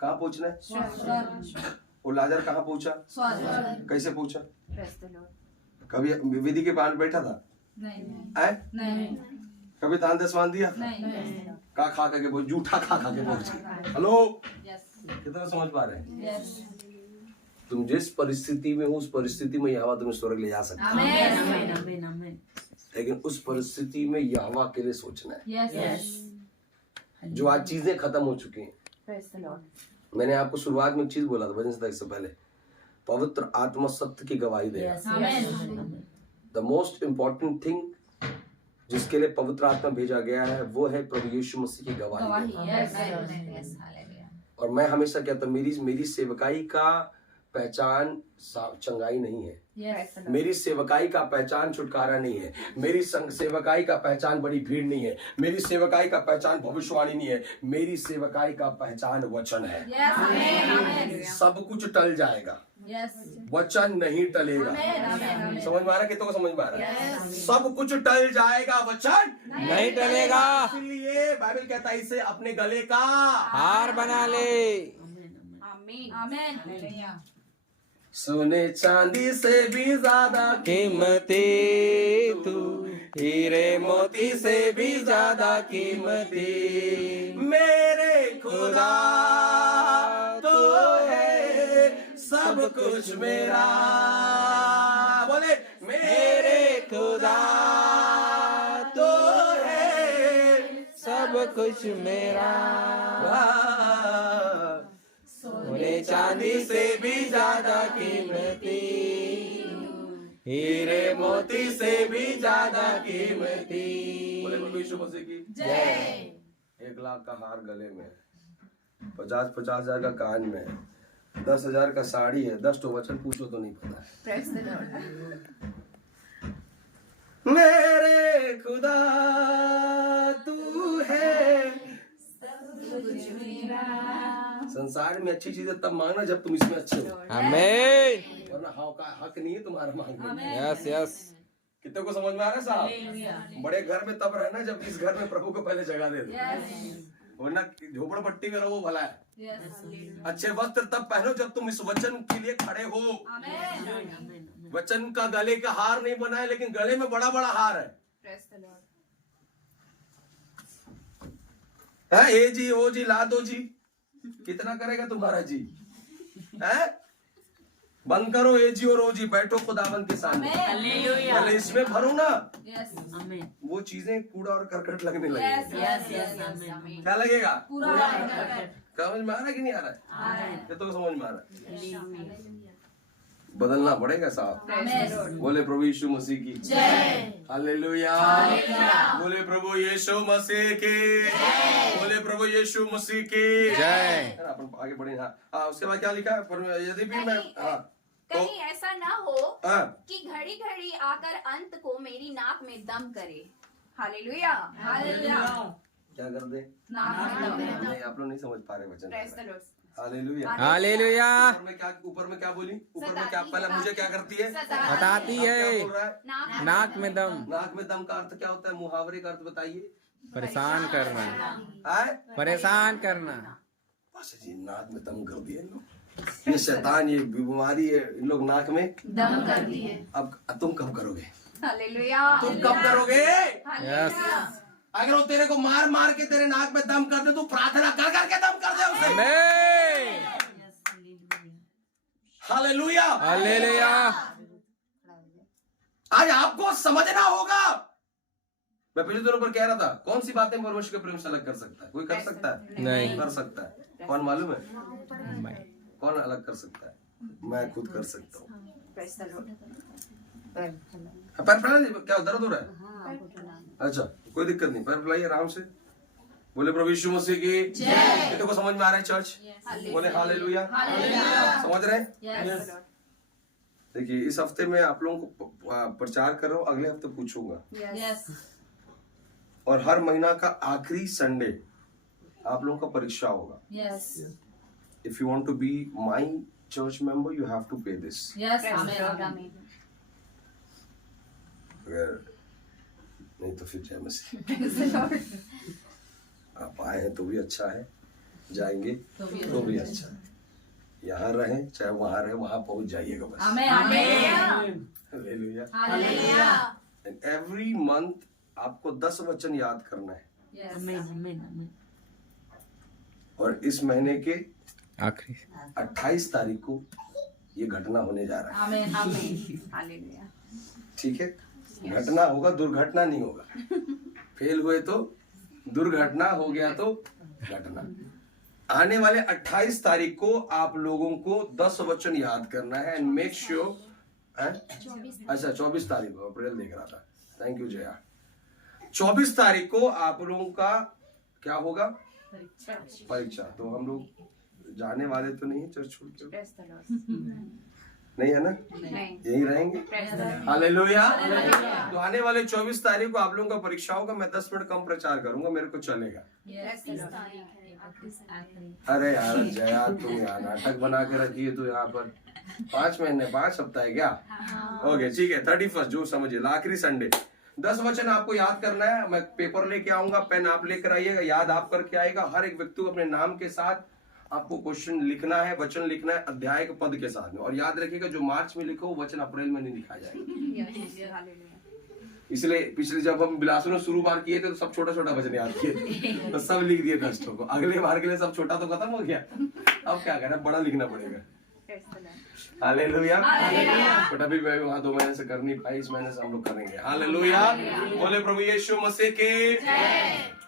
कहाँ पहुंचना है? वो लाजर कहाँ पहुंचा? कैसे पहुंचा? कभी विधि के पास बैठा था? नहीं। कभी दान दशवान दिया? का खा के बहुत जूठा खा के पहुंचे। हेलो, कितना समझ पा रहे हैं? तुम जिस परिस्थिति में हो उस परिस्थिति में यहोवा तुम्हें स्वर्ग ले जा सकता है, लेकिन उस परिस्थिति में यहोवा के लिए सोचना है। जो आज चीजें खत्म हो चुकी हैं, मैंने आपको शुरुआत में एक चीज बोला था भजन संध्या से पहले, पवित्र आत्मा सत्य की गवाही दे। द मोस्ट इम्पोर्टेंट थिंग जिसके लिए पवित्र आत्मा भेजा गया है वो है प्रभु यीशु मसीह की गवाही। और मैं हमेशा कहता हूँ, मेरी सेवकाई का पहचान चंगाई नहीं है, मेरी सेवकाई का पहचान छुटकारा नहीं है, मेरी सेवकाई का पहचान बड़ी भीड़ नहीं है, मेरी सेवकाई का पहचान भविष्यवाणी नहीं है, मेरी सेवकाई का पहचान वचन है। सब कुछ टल जाएगा, वचन नहीं टलेगा। समझ में आ रहा? कितनों को समझ में आ रहा है? सब कुछ टल जाएगा, वचन नहीं टलेगा। इसलिए बाइबल कहता है इसे अपने गले का हार बना ले। आमीन। सोने चांदी से भी ज्यादा कीमती तू, हीरे मोती से भी ज्यादा कीमती मेरे खुदा तो है सब कुछ मेरा। बोले मेरे खुदा तो है सब कुछ मेरा। सोने चांदी से भी ज्यादा कीमती, हीरे मोती से भी ज्यादा कीमती। बोले प्रभु यीशु मसीह की जय। 1 लाख का हार गले में, 50 हजार का कान में, 10,000 का साड़ी है, 10 वचन पूछो तो नहीं पता है। मेरे खुदा तू है। संसार में अच्छी चीजें तब मांगना जब तुम इसमें अच्छे हो। आमीन। वरना हक नहीं है तुम्हारा मांगने। यस। कितने को समझ में आ रहा है साहब? बड़े घर में तब रहना जब इस घर में प्रभु को पहले जगह दे दो, वरना झोपड़पट्टी में रहो वो भला है। अच्छे वस्त्र तब पहनो जब तुम इस वचन के लिए खड़े हो। वचन का गले का हार नहीं बना है, लेकिन गले में बड़ा बड़ा हार है। ए जी, ओ जी, ला दो जी, कितना करेगा तुम्हारा जी? है? बंद करो ए जी और ओ जी, बैठो खुदावन के सामने, पहले इसमें भरो ना। वो चीजें कूड़ा और करकट लगने लगेगी। क्या लगेगा? समझ में आ रहा है कि नहीं आ रहा है? ये तो समझ में आ रहा है। बदलना पड़ेगा साहब। बोले प्रभु यीशु मसीह की जय। हालेलुया। बोले प्रभु यीशु मसीह की, बोले प्रभु यीशु मसीह की जय। अपन आगे बढ़े। हाँ, उसके बाद क्या लिखा है? यदि भी मैं कहीं ऐसा ना हो कि घड़ी घड़ी आकर अंत को मेरी नाक में दम करे। हालेलुया। क्या कर दे? नहीं, आप लोग नहीं समझ पा रहे वचन। हालेलुया। हालेलुया। ऊपर में क्या बोली? ऊपर में क्या? पहले मुझे क्या करती है? बताती है। नाक में दम। नाक में दम का अर्थ क्या होता है? मुहावरे का अर्थ बताइए। परेशान करना। परेशान करना। जी, नाक में दम कर दिए ये शैतान, ये बीमारी है, इन लोग नाक में दम कर दिए। अब तुम कब करोगे? हालेलुया। तुम कब करोगे? यस। अगर वो तेरे को मार मार के तेरे नाक में दम कर दे, तो प्रार्थना कर करके दम कर दे उसे। हालेलुया। हालेलुया। आज आपको समझना होगा। मैं पिछले दिनों पर कह रहा था, कौन सी बातें परमेश्वर के प्रेम से अलग कर सकता है? कोई कर सकता है? नहीं कर सकता है। कौन मालूम है? कौन अलग कर सकता है? मैं खुद कर सकता हूँ। पैर फैला, क्या दर्द हो रहा है? अच्छा, कोई दिक्कत नहीं, पैर फैलाइए आराम से। बोले प्रभु यीशु मसीह की जय। कितने को समझ में आ रहा है चर्च? बोले हालेलुया। समझ रहे हैं? देखिए, इस हफ्ते में आप लोगों को प्रचार कर रहा हूँ, अगले हफ्ते पूछूंगा। और हर महीना का आखिरी संडे आप लोगों का परीक्षा होगा। If you want to be my church member, you have to pay this. अगर नहीं तो फिर जय मसीह। आप आए हैं तो भी अच्छा है, जाएंगे तो भी अच्छा है। यहाँ रहें चाहे वहाँ रहें, वहाँ पहुँच जाइएगा बस। हालेलुया। एंड एवरी मंथ आपको 10 वचन याद करना है। और इस महीने के आखिरी 28 तारीख को ये घटना होने जा रहा है। ठीक है, घटना होगा, दुर्घटना नहीं होगा। फेल हुए तो दुर्घटना, हो गया तो घटना। आने वाले 28 तारीख को आप लोगों को 10 वचन याद करना है। एंड मेक श्योर, अच्छा 24 तारीख को, अप्रैल देख रहा था, थैंक यू जया। 24 तारीख को आप लोगों का क्या होगा? परीक्षा। तो हम लोग जाने वाले तो नहीं है चर्च छोड़ के, नहीं है ना? यही रहेंगे। हालेलुया। तो आने वाले 24 तारीख को आप लोगों का परीक्षा होगा। मैं 10 मिनट कम प्रचार करूंगा, मेरे को चलेगा। अरे यार जया, तुम यार नाटक बना के रखी है तो यहाँ पर 5 महीने 5 हफ्ता है क्या? ओके ठीक है, 31 जो समझिए, आखिरी संडे। 10 वचन आपको याद करना है। मैं पेपर लेके आऊंगा, पेन आप लेकर आइएगा, याद आप करके आएगा। हर एक व्यक्ति को अपने नाम के साथ आपको क्वेश्चन लिखना है, वचन लिखना है, अध्याय के पद के साथ में। और याद रखिएगा, जो मार्च में लिखो वचन अप्रैल में नहीं लिखा जाएगा। इसलिए पिछले जब हम बिलासपुर में शुरू बार किए थे तो सब छोटा छोटा वचन याद किए थे, तो सब लिख दिए दस्तों को। अगले बार के लिए सब छोटा तो खत्म हो गया, अब क्या करना, बड़ा लिखना पड़ेगा। हालेलुया। बट अभी मैं वहाँ 2 महीने से कर नहीं पाई, इस महीने से हम लोग करेंगे। हालेलुया। बोले प्रभु यीशु मसीह के।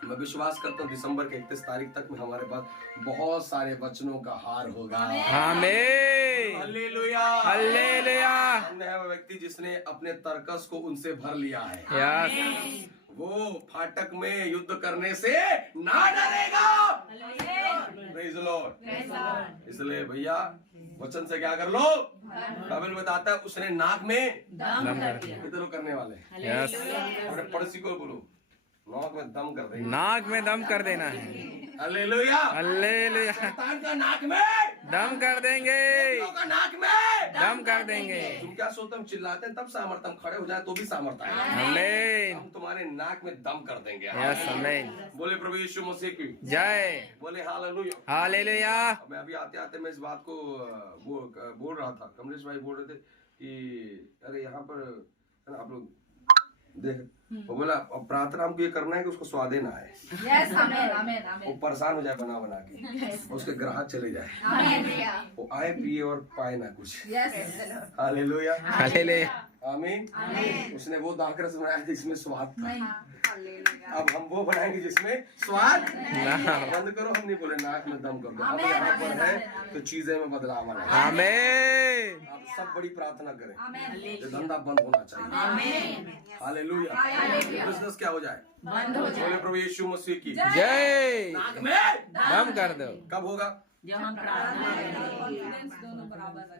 मैं विश्वास करता हूँ दिसंबर के 31 तारीख तक में हमारे पास बहुत सारे वचनों का हार होगा। आमीन। हालेलुया। हालेलुया। हमने है वो व्यक्ति जिसने अपने तर्कस को उनसे भर लिया है। यस। वो फाटक में युद्ध करने से ना डरेगा। Praise the Lord. इसलिए भैया वचन से क्या कर लो? बाइबल बताता है उसने नाक में दम कर दिया। कितने लोग करने वाले? यस। अपने पड़ोसी को बोलो, नाक में दम कर देना। नाक में दम कर देना है। हालेलुया। हालेलुया। शैतान का नाक में दम कर देंगे। का नाक में दम कर देंगे। तुम क्या सोचते, हम चिल्लाते हैं तब सामर्थ्य, हम खड़े हो जाए तो भी सामर्थ्य आएगा। आमीन। हम तुम्हारे नाक में दम कर देंगे। यस आमीन। बोले प्रभु यीशु मसीह की जय। बोले हालेलुया। हालेलुया। मैं अभी आते आते मैं इस बात को बोल रहा था, कमलेश भाई बोल रहे थे कि अरे यहाँ पर है ना, आप लोग देख, वो बोला प्रार्थना हमको ये करना है कि उसको स्वादे ना आए। यस आमीन आमीन आमीन। वो परेशान हो जाए बना बना के, उसके ग्राहक चले जाए, आमीन। वो आए पिए और पाए ना कुछ। Yes hallelujah. हालेलुया। आमीन। उसने वो दाखरस बनाया जिसमें स्वाद था, अब हम वो बनाएंगे जिसमें स्वाद बंद करो, हम नहीं बोले नाक में दम करो। अब यहाँ पर है तो चीजें में बदलाव आना है। आमीन। आप सब बड़ी प्रार्थना करें, ये धंधा बंद होना चाहिए। हालेलुया। बिजनेस क्या हो जाए? बंद हो जाए। बोले प्रभु यीशु मसीह की जय। नाक में दम कर दो। कब होगा?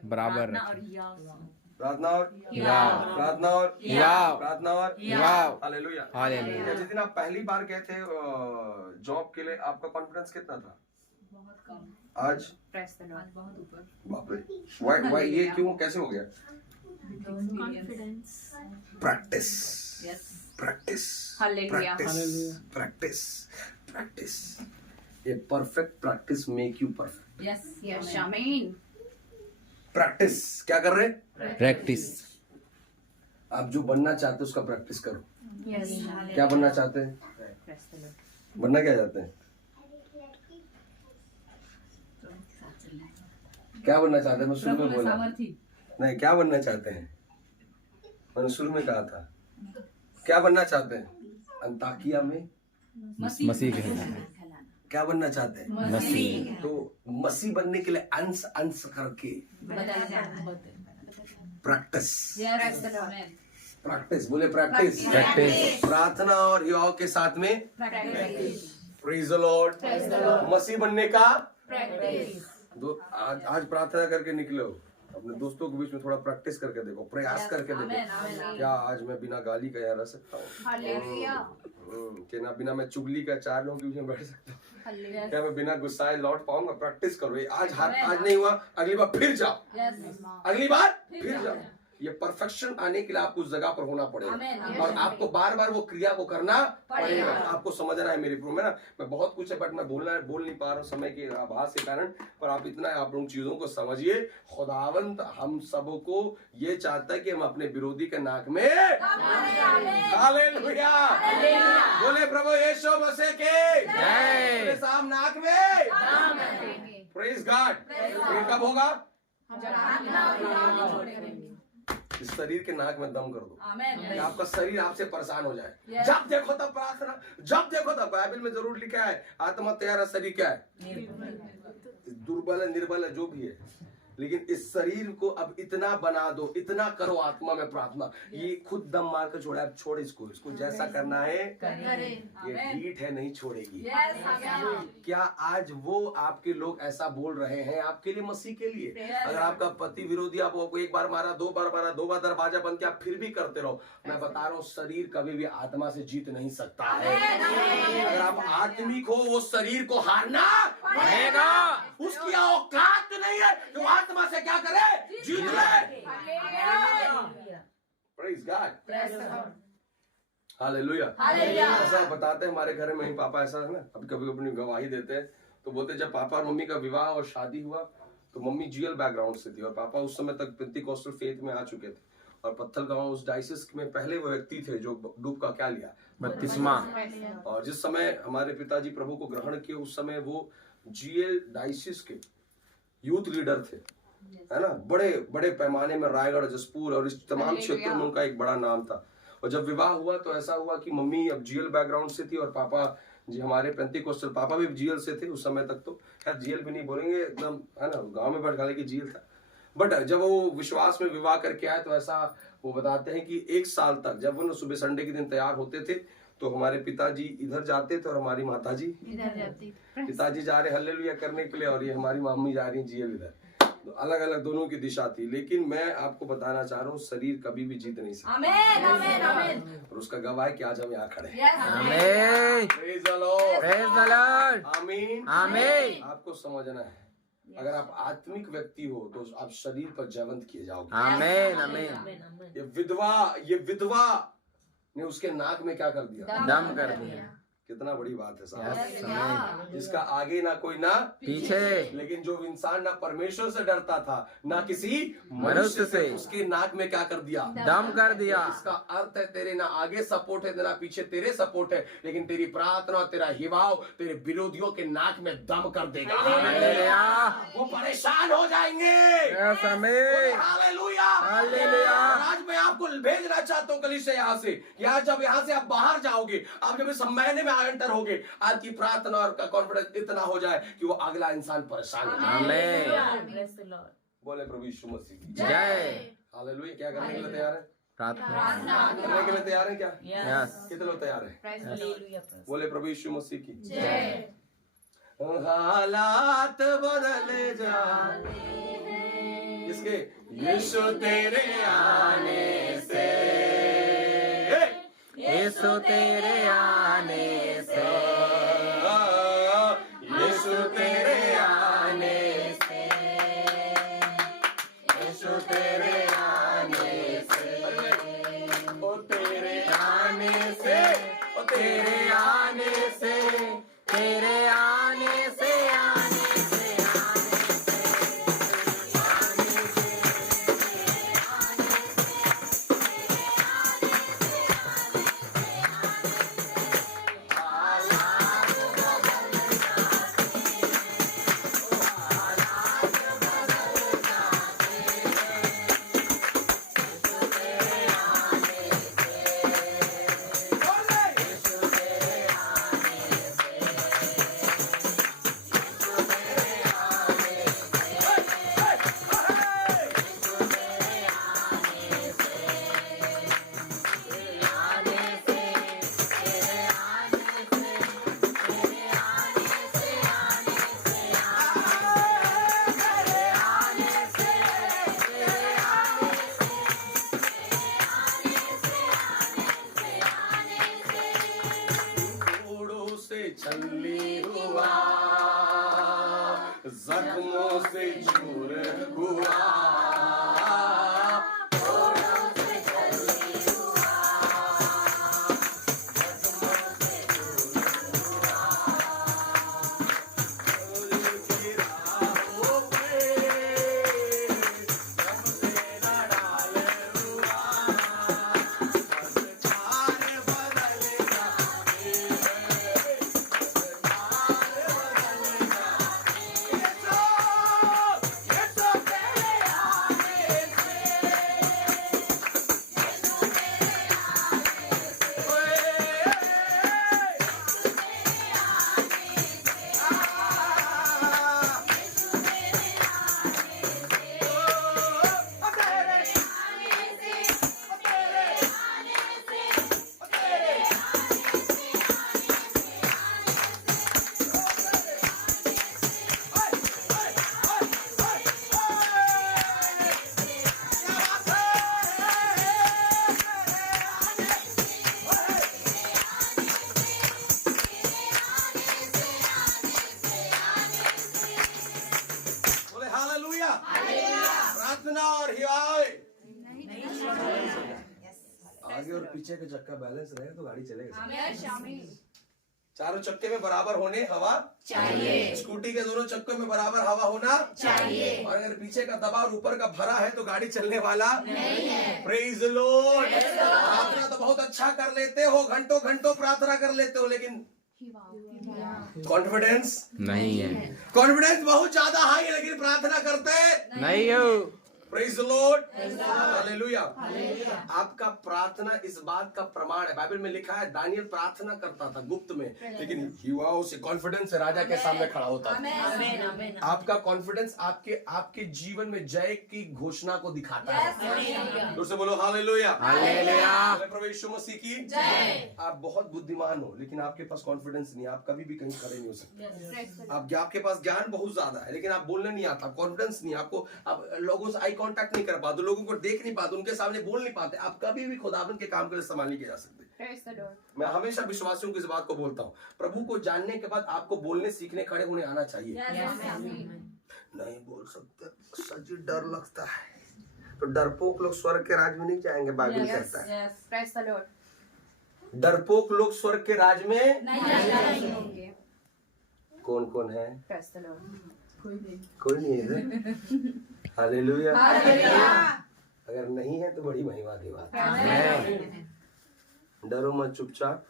बराबर। प्रार्थना और याव। प्रार्थना और याव। प्रार्थना और याव। हालेलुया। हालेलुया। जिस दिन आप पहली बार गए थे जॉब के लिए, आपका कॉन्फिडेंस कितना था? बहुत कम। आज बहुत ऊपर। बाप रे, वाई ये क्यों, कैसे हो गया? Confidence. Practice yes. Practice hallelujah. Practice practice. ये perfect practice make you perfect. Yes yes amen. Practice क्या कर रहे? प्रैक्टिस। आप जो बनना चाहते हो उसका प्रैक्टिस करो। यस। क्या बनना चाहते हैं? बनना क्या चाहते हैं? क्या बनना चाहते हैं? मैं शुरू में बोला नहीं, क्या बनना चाहते हैं? मैंने शुरू में कहा था क्या बनना चाहते हैं? अंताकिया में मसीह के क्या बनना चाहते हैं? मसीह। तो मसीह बनने के लिए अंश अंश करके प्रैक्टिस, प्रैक्टिस, बोले प्रैक्टिस, प्रैक्टिस। प्रार्थना और युवाओं के साथ में प्रेज द लॉर्ड। मसीह बनने का आज प्रार्थना करके निकलो, अपने दोस्तों के बीच में थोड़ा प्रैक्टिस करके देखो, प्रयास करके देखो, क्या आज मैं बिना गाली का यहाँ रह सकता हूँ? क्या ना बिना मैं चुगली का 4 लोगों के बीच में बैठ सकता हूँ? क्या मैं बिना गुस्साए लौट पाऊंगा? प्रैक्टिस करो। आज नहीं हुआ, अगली बार फिर जाओ, अगली बार फिर जाओ। ये परफेक्शन आने के लिए आपको उस जगह पर होना पड़ेगा और आपको बार बार वो क्रिया को करना पड़ेगा। आपको समझना है मेरी में ना, मैं बहुत कुछ है बट मैं बोल नहीं पा रहा हूँ समय के आभास के कारण, पर आप इतना आप उन चीजों को समझिए। खुदावंत हम सबको ये चाहता है कि हम अपने विरोधी के नाक में हालेलुया बोले, प्रभु यीशु मसीह के जय, साम नाक में प्रेज गॉड। ये कब होगा? इस शरीर के नाक में दम कर दो कि आपका शरीर आपसे परेशान हो जाए। जब देखो तब प्रार्थना, जब देखो तब, बाइबल में जरूर लिखा है आत्मा तैयार है, शरीर क्या है? दुर्बल है, निर्बल है, जो भी है, लेकिन इस शरीर को अब इतना बना दो, इतना करो आत्मा में प्रार्थना। ये खुद दम मार कर छोड़ा, अब छोड़ इसको जैसा करना है ये ढीठ है, नहीं छोड़ेगी। क्या आज वो आपके लोग ऐसा बोल रहे हैं आपके लिए, मसीह के लिए? अगर आपका पति विरोधी आपको 1 बार मारा, 2 बार मारा, 2 बार दरवाजा बंद किया, फिर भी करते रहो, मैं बता रहा हूँ शरीर कभी भी आत्मा से जीत नहीं सकता है। अगर आप आत्मिक हो, वो शरीर को हारना पड़ेगा। उसकी औकात नहीं है जो आत्मा से क्या करे, जीत ले। Praise God, hallelujah. ऐसा बताते हैं हमारे घर में ही पापा, ऐसा है ना, अभी कभी अपनी गवाही देते हैं तो बोलते जब पापा और मम्मी का विवाह और शादी हुआ तो मम्मी जीएल बैकग्राउंड से थी और पापा उस समय तक पेंटिकॉस्टल फेथ में आ चुके थे और पत्थल गांव उस डायसिस में पहले वो व्यक्ति थे जो डूब का क्या लिया, बपतिस्मा। और जिस समय हमारे पिताजी प्रभु को ग्रहण किए उस समय वो जीएल डायसिस के यूथ लीडर थे, है ना, बड़े बड़े पैमाने में रायगढ़, जसपुर और इस तमाम क्षेत्रों में उनका एक बड़ा नाम था। और जब विवाह हुआ तो ऐसा हुआ कि मम्मी अब जीएल बैकग्राउंड से थी और पापा जी हमारे पेंटिकॉस्टल, पापा भी जीएल से थे उस समय तक, तो खैर जीएल भी नहीं बोलेंगे एकदम, है ना, गांव में बैठ के जीएल था। बट जब वो विश्वास में विवाह करके आए तो ऐसा वो बताते हैं कि 1 साल तक जब वो सुबह संडे के दिन तैयार होते थे तो हमारे पिताजी इधर जाते थे और हमारी माताजी इधर जाती। पिताजी जा रहे हल्लेलुया करने के लिए और ये हमारी मम्मी जा रही जीएल इधर, तो अलग अलग दोनों की दिशा थी। लेकिन मैं आपको बताना चाह रहा हूँ शरीर कभी भी जीत नहीं सकता। आमीन, आमीन, आमीन। और उसका गवाह है कि आज हम यहाँ खड़े हैं। आमीन, praise the Lord, praise the Lord, आमीन, आमीन। आपको समझना है अगर आप आत्मिक व्यक्ति हो तो आप शरीर पर जयवंत किए जाओगे। आमीन, आमीन। ये विधवा ने उसके नाक में क्या कर दिया, दम कर दिया। कितना बड़ी बात है साहब, जिसका आगे ना कोई ना पीछे, लेकिन जो इंसान ना परमेश्वर से डरता था ना किसी मनुष्य से, उसके नाक में क्या कर दिया, दम कर दिया। इसका अर्थ है तेरे ना आगे सपोर्ट है ना पीछे तेरे सपोर्ट है, लेकिन तेरी प्रार्थना तेरा हिवाव तेरे विरोधियों के नाक में दम कर देगा। वो परेशान हो जाएंगे। Hallelujah, hallelujah. आज मैं आपको भेजना चाहता हूँ कलीसिया यहाँ से, यार जब यहाँ से आप बाहर जाओगे, आप जब इस महीने में एंटर होगे, आपकी प्रार्थना और कॉन्फिडेंस इतना हो जाए कि वो अगला इंसान परेशान हो जाए। बोले प्रभु यीशु मसीह की जय। हालेलुया। क्या करने के लिए तैयार है? प्रार्थना करने के लिए तैयार है क्या? कितने लोग तैयार है? बोले प्रभु यीशु मसीह की जय। हालात बदल जाने इसके यीशु तेरे आने से, यीशु तेरे आने से, यीशु तेरे आने से, यीशु तेरे आने से, ओ तेरे आने से, ओ तेरे आने से, तेरे आने से, आने से, जख्मों से चूर हुआ, घोड़ों से जल्दी हुआ, की राहों पे हमसे न डाल हुआ, संस्कार बदल जाते हैं, संस्कार बदल जाते हैं। ये तो तेरे आने से, बोले हालेलुया। प्रार्थना और हिवाए आगे और पीछे का चक्का बैलेंस रहेगा तो गाड़ी चलेगा। चारों चक्के में बराबर होने हवा चाहिए। स्कूटी के दोनों चक्कों में बराबर हवा होना चाहिए। और अगर पीछे का दबाव ऊपर का भरा है तो गाड़ी चलने वाला नहीं है। Praise the Lord. प्रार्थना तो बहुत अच्छा कर लेते हो, घंटों घंटों प्रार्थना कर लेते हो, लेकिन कॉन्फिडेंस नहीं है, कॉन्फिडेंस बहुत ज्यादा हाई है लेकिन प्रार्थना करते नहीं हो। Praise the Lord, hallelujah. आपका प्रार्थना इस बात का प्रमाण है। बाइबल में लिखा है दानियल प्रार्थना करता था गुप्त में, लेकिन युवाओं से कॉन्फिडेंस से राजा के सामने खड़ा होता था। आपका कॉन्फिडेंस आपके जीवन में जय की घोषणा को दिखाता है। दूर से बोलो हालेलुया, हालेलुया। प्रभु यीशु मसीह की जय। आप बहुत बुद्धिमान हो लेकिन आपके पास कॉन्फिडेंस नहीं, आप कभी भी कहीं खड़े नहीं हो सकते। आपके पास ज्ञान बहुत ज्यादा है लेकिन आप बोलने नहीं आता, कॉन्फिडेंस नहीं आपको। आप लोगों से कांटेक्ट नहीं कर पाते, लोगों को देख नहीं पाते, उनके सामने बोल नहीं पाते, आप कभी भी खुदावन के काम के लिए इस्तेमाल नहीं किया जा सकते। मैं हमेशा विश्वासियों की इस बात को बोलता हूँ, प्रभु को जानने के बाद आपको बोलने सीखने खड़े होने आना चाहिए। नहीं बोल सकते, सच ही डर लगता है। तो डरपोक लोग स्वर्ग के राज में नहीं जाएंगे, बाइबल कहता है। डरपोक लोग स्वर्ग के राज में नहीं जाएंगे। कौन कौन है? कोई नहीं है। हालेलुया। अगर नहीं है तो बड़ी महिमा की बात है। डरो मत, चुपचाप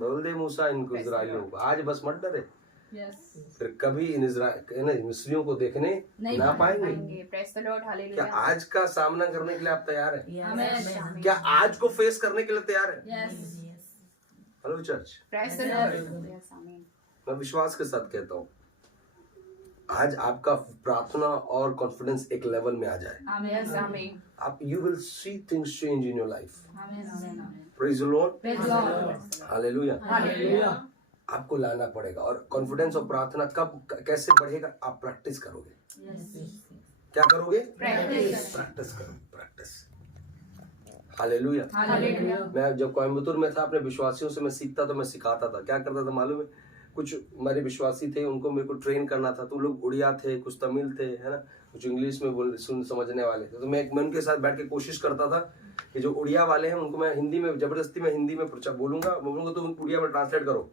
बोल दे मूसा इनको, इजराइलियों को, आज बस मत डरे। फिर कभी इन मिस्रियों को देखने ना पाएंगे। क्या आज का सामना करने के लिए आप तैयार हैं? क्या आज को फेस करने के लिए तैयार हैं? हेलो चर्च, मैं विश्वास के साथ कहता हूँ आज आपका प्रार्थना और कॉन्फिडेंस एक लेवल में आ जाए। आप you will see things change in your life. Praise the Lord, hallelujah. आपको लाना पड़ेगा। और कॉन्फिडेंस और प्रार्थना कब कैसे बढ़ेगा? आप प्रैक्टिस करोगे। क्या करोगे? प्रैक्टिस करो, प्रैक्टिस। हालेलुया। मैं जब कोयम्बतूर में था अपने विश्वासियों से मैं सीखता, तो मैं सिखाता था। क्या करता था मालूम है? कुछ हमारे विश्वासी थे, उनको मेरे को ट्रेन करना था। तो लोग उड़िया थे, कुछ तमिल थे, है ना, कुछ इंग्लिश में समझने वाले थे। तो मैं उनके साथ बैठ के कोशिश करता था कि जो उड़िया वाले हैं उनको मैं हिंदी में जबरदस्ती हिंदी में बोलूंगा तो उड़िया में ट्रांसलेट करो।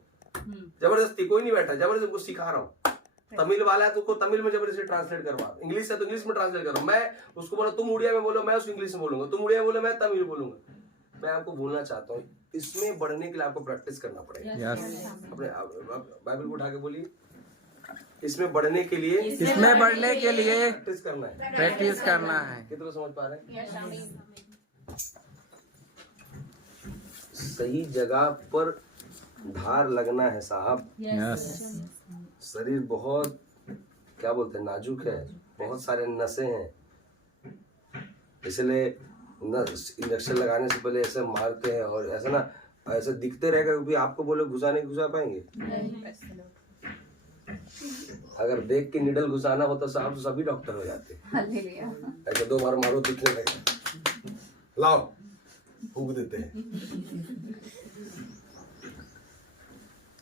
जबरदस्ती, कोई नहीं बैठा, जबरदस्ती उनको सिखा रहा हूँ। तमिल वाला है तो उसको तमिल में जबरदस्ती ट्रांसलेट करवा, इंग्लिश है तो इंग्लिश में ट्रांसलेट करो। मैं उसको बोला तुम उड़िया में बोलो, मैं उसको इंग्लिश में बोलूंगा, तुम उड़िया बोलो, मैं तमिल बोलूंगा। मैं आपको बोलना चाहता हूँ, इसमें बढ़ने के लिए आपको प्रैक्टिस करना पड़ेगा। अपने बाइबल को उठा के बोलिए, इसमें बढ़ने के लिए प्रैक्टिस करना है। कितना समझ पा रहे हैं? सही जगह पर धार लगना है साहब। शरीर बहुत क्या बोलते हैं, नाजुक है, बहुत सारे नसें हैं, इसलिए इंजेक्शन लगाने से पहले ऐसे मारते हैं और ऐसा ना ऐसे दिखते रहेगा। क्योंकि आपको बोले घुसा नहीं घुसा पाएंगे। अगर देख के निडल घुसाना होता साहब तो सभी डॉक्टर हो जाते। ऐसे 2 बार मारो दिखने लगे, लाओ फूक देते हैं।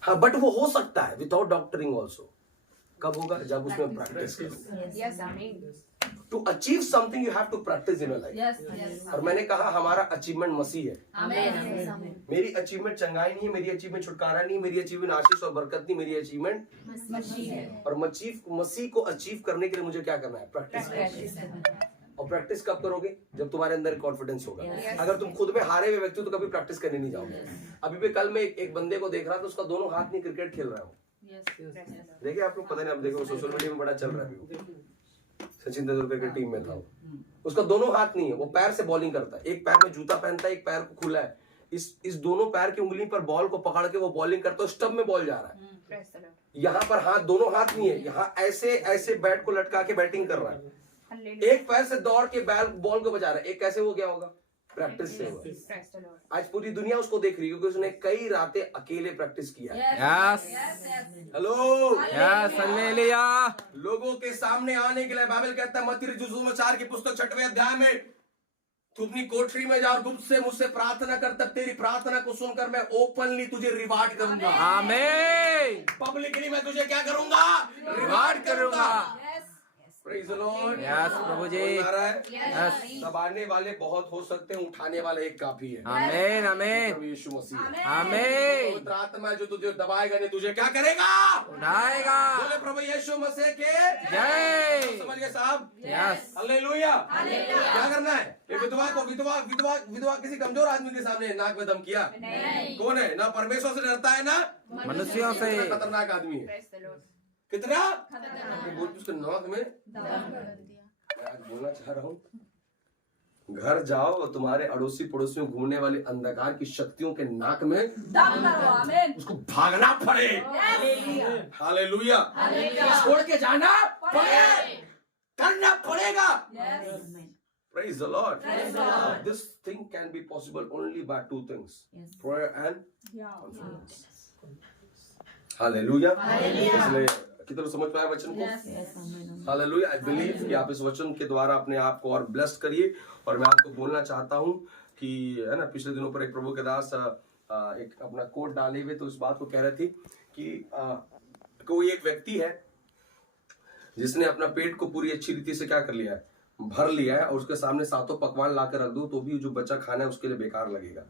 हाँ, बट वो हो सकता है विदाउट डॉक्टरिंग ऑल्सो। कब होगा? जब उसमें प्रैक्टिस करोगे। Yes, amen. To achieve something you have to practice in your life. और मैंने कहा हमारा अचीवमेंट मसीह है। मेरी अचीवमेंट चंगाई नहीं है, मेरी अचीवमेंट छुटकारा नहीं, मेरी अचीवमेंट आशीष और बरकत नहीं, मेरी अचीवमेंट मसीह है। और मसीह को अचीव करने के लिए मुझे क्या करना है? प्रैक्टिस। और प्रैक्टिस कब करोगे? जब तुम्हारे अंदर कॉन्फिडेंस होगा। अगर तुम खुद में हारे हुए व्यक्ति हो तो कभी प्रैक्टिस करने नहीं जाओगे। अभी भी कल मैं एक बंदे को देख रहा था, उसका दोनों हाथ नहीं क्रिकेट खेल रहा हूँ। देखिए आप लोग, पता नहीं, आप देखो सोशल मीडिया में बड़ा चल रहा है। सचिन तेंदुलकर की टीम में था वो, उसका दोनों हाथ नहीं है, वो पैर से बॉलिंग करता है। एक पैर में जूता पहनता है, एक पैर को खुला है। इस दोनों पैर की उंगली पर बॉल को पकड़ के वो बॉलिंग करता है, स्टंप में बॉल जा रहा है। यहाँ पर हाथ, दोनों हाथ नहीं है, यहाँ ऐसे ऐसे बैट को लटका के बैटिंग कर रहा है। एक पैर से दौड़ के बॉल को बजा रहा है। एक कैसे हो गया होगा? प्रैक्टिस से होगा। आज पूरी दुनिया उसको देख रही है क्योंकि उसने कई रातें अकेले प्रैक्टिस किया है। Hello, yes, hallelujah. लोगों के सामने आने के लिए बाइबल कहता है मत्ती रसूल 4 की पुस्तक 6वें अध्याय में, तू अपनी कोठरी में जा और गुप्त से मुझसे प्रार्थना कर, तब तेरी प्रार्थना को सुनकर मैं ओपनली तुझे रिवार्ड करूंगा। आमीन। पब्लिकली मैं तुझे क्या करूंगा? रिवार्ड करूंगा। Praise the Lord. यस प्रभु जी। यस। दबाने वाले बहुत हो सकते हैं, उठाने वाले एक काफी है। आमीन आमीन। प्रभु यीशु मसीह। आमीन। पवित्र आत्मा जो तुझे दबाएगा नहीं, तुझे क्या करेगा? उठाएगा। बोले प्रभु यीशु मसीह के जय। समझ गए साहब? यस। हालेलुया। क्या करना है? विधवा को विधवा किसी कमजोर आदमी के सामने नाक में दम किया? कौन है? ना परमेश्वर से डरता है, ना मनुष्यों से। खतरनाक आदमी है। कितना उसके नाक में बोलना चाह रहा हूँ, घर जाओ और तुम्हारे अड़ोसी पड़ोसी में घूमने वाले अंधकार की शक्तियों के नाक में उसको भागना पड़े। हालेलुया। छोड़ के जाना पड़े, करना पड़ेगा। Praise the Lord. This thing can be possible only by two things: prayer and confidence. Hallelujah. इसलिए कितना समझ पाया वचन को? हालेलुया। आई बिलीव कि आप इस वचन के द्वारा अपने आप को और ब्लेस्ड करिए। और मैं आपको बोलना चाहता हूँ कि है ना, पिछले दिनों पर एक प्रभु के दास एक अपना कोट डाले हुए तो इस बात को कह रहे थे कि कोई एक व्यक्ति है जिसने अपना पेट को पूरी अच्छी रीति से क्या कर लिया है? भर लिया है, और उसके सामने सातों पकवान ला कर रख दो तो भी जो बच्चा खाना है उसके लिए बेकार लगेगा।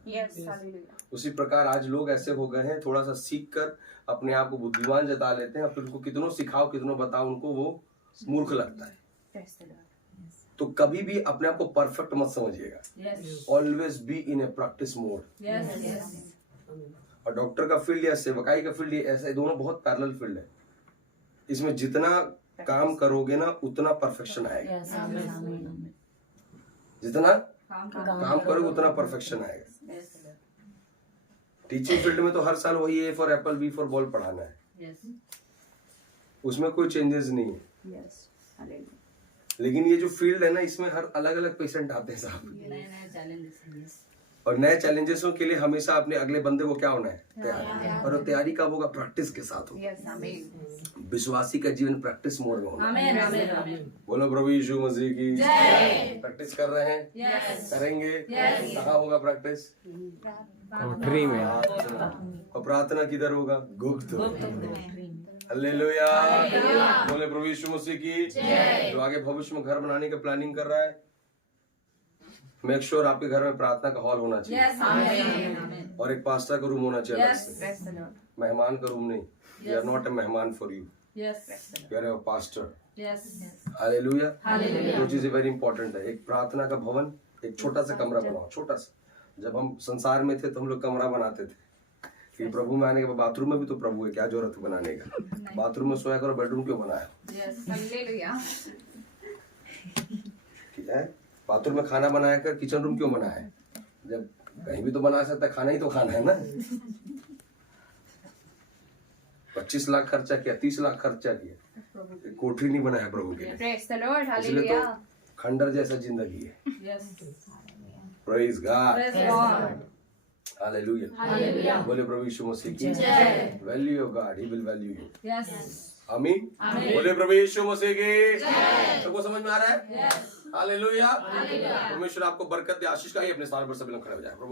उसी प्रकार आज लोग ऐसे हो गए हैं, थोड़ा सा सीख कर अपने आप को बुद्धिमान जता लेते हैं, फिर उनको कितनों सिखाओ कितनों बताओ उनको वो मूर्ख लगता है। तो कभी भी अपने आप को परफेक्ट मत समझिएगा। Always be in A practice mode. और डॉक्टर का फील्ड या सेवकाई का फील्ड, ऐसे दोनों बहुत पैरेलल फील्ड है। इसमें जितना काम करोगे ना उतना परफेक्शन आएगा। जितना काम करोगे उतना परफेक्शन आएगा। टीचिंग फील्ड में तो हर साल वही A for apple, B for ball पढ़ाना है, उसमें कोई चेंजेस नहीं है। लेकिन ये जो फील्ड है ना, इसमें हर अलग अलग पेशेंट आते हैं साहब, और नए चैलेंजेसों के लिए हमेशा अपने अगले बंदे को क्या होना है? तैयार। और तैयारी कब होगा? प्रैक्टिस के साथ होगा। विश्वासी का जीवन प्रैक्टिस मोड में होगा। बोलो प्रभु यीशु मसीह की जय। प्रैक्टिस कर रहे हैं? करेंगे। कहाँ होगा प्रैक्टिस? कोठरी में। और प्रार्थना किधर होगा? गुप्त। हालेलुया। बोले प्रभु यीशु मसीह की जय। जो आगे भविष्य में घर बनाने का प्लानिंग कर रहा है, मेक श्योर आपके घर में प्रार्थना का हॉल होना चाहिए। और एक पास्टर का रूम होना चाहिए। मेहमान का रूम नहीं। यू आर नॉट ए मेहमान for you, you are a pastor. Hallelujah. दो चीजें वेरी इंपॉर्टेंट है। एक प्रार्थना का भवन, एक छोटा सा कमरा बनाओ, छोटा सा। जब हम संसार में थे तो हम लोग कमरा बनाते थे कि प्रभु में आने के बाद बाथरूम में भी तो प्रभु है, क्या जरूरत है बनाने का? बाथरूम में सोया करो, बेडरूम क्यों बनाया? ठीक है। बाथरूम में खाना बनाया कर, किचन रूम क्यों बनाया है? जब कहीं भी तो बना सकता है, खाना ही तो खाना है ना। 25 लाख खर्चा किया, 30 लाख खर्चा किया, कोठरी नहीं बनाया प्रभु के लिए। इसलिए तो खंडर जैसा जिंदगी है। Praise God. हालेलुया। बोले प्रभु यीशु मसीह की जय। Value of God, he will value you. आमीन। बोले प्रभु यीशु मसीह की जय। सबको समझ में आ रहा है? हालेलुया। परमेश्वर आपको बरकत दे, आशीष का। ही अपने स्थान पर सभी लोग खड़े हो जाए। प्रभु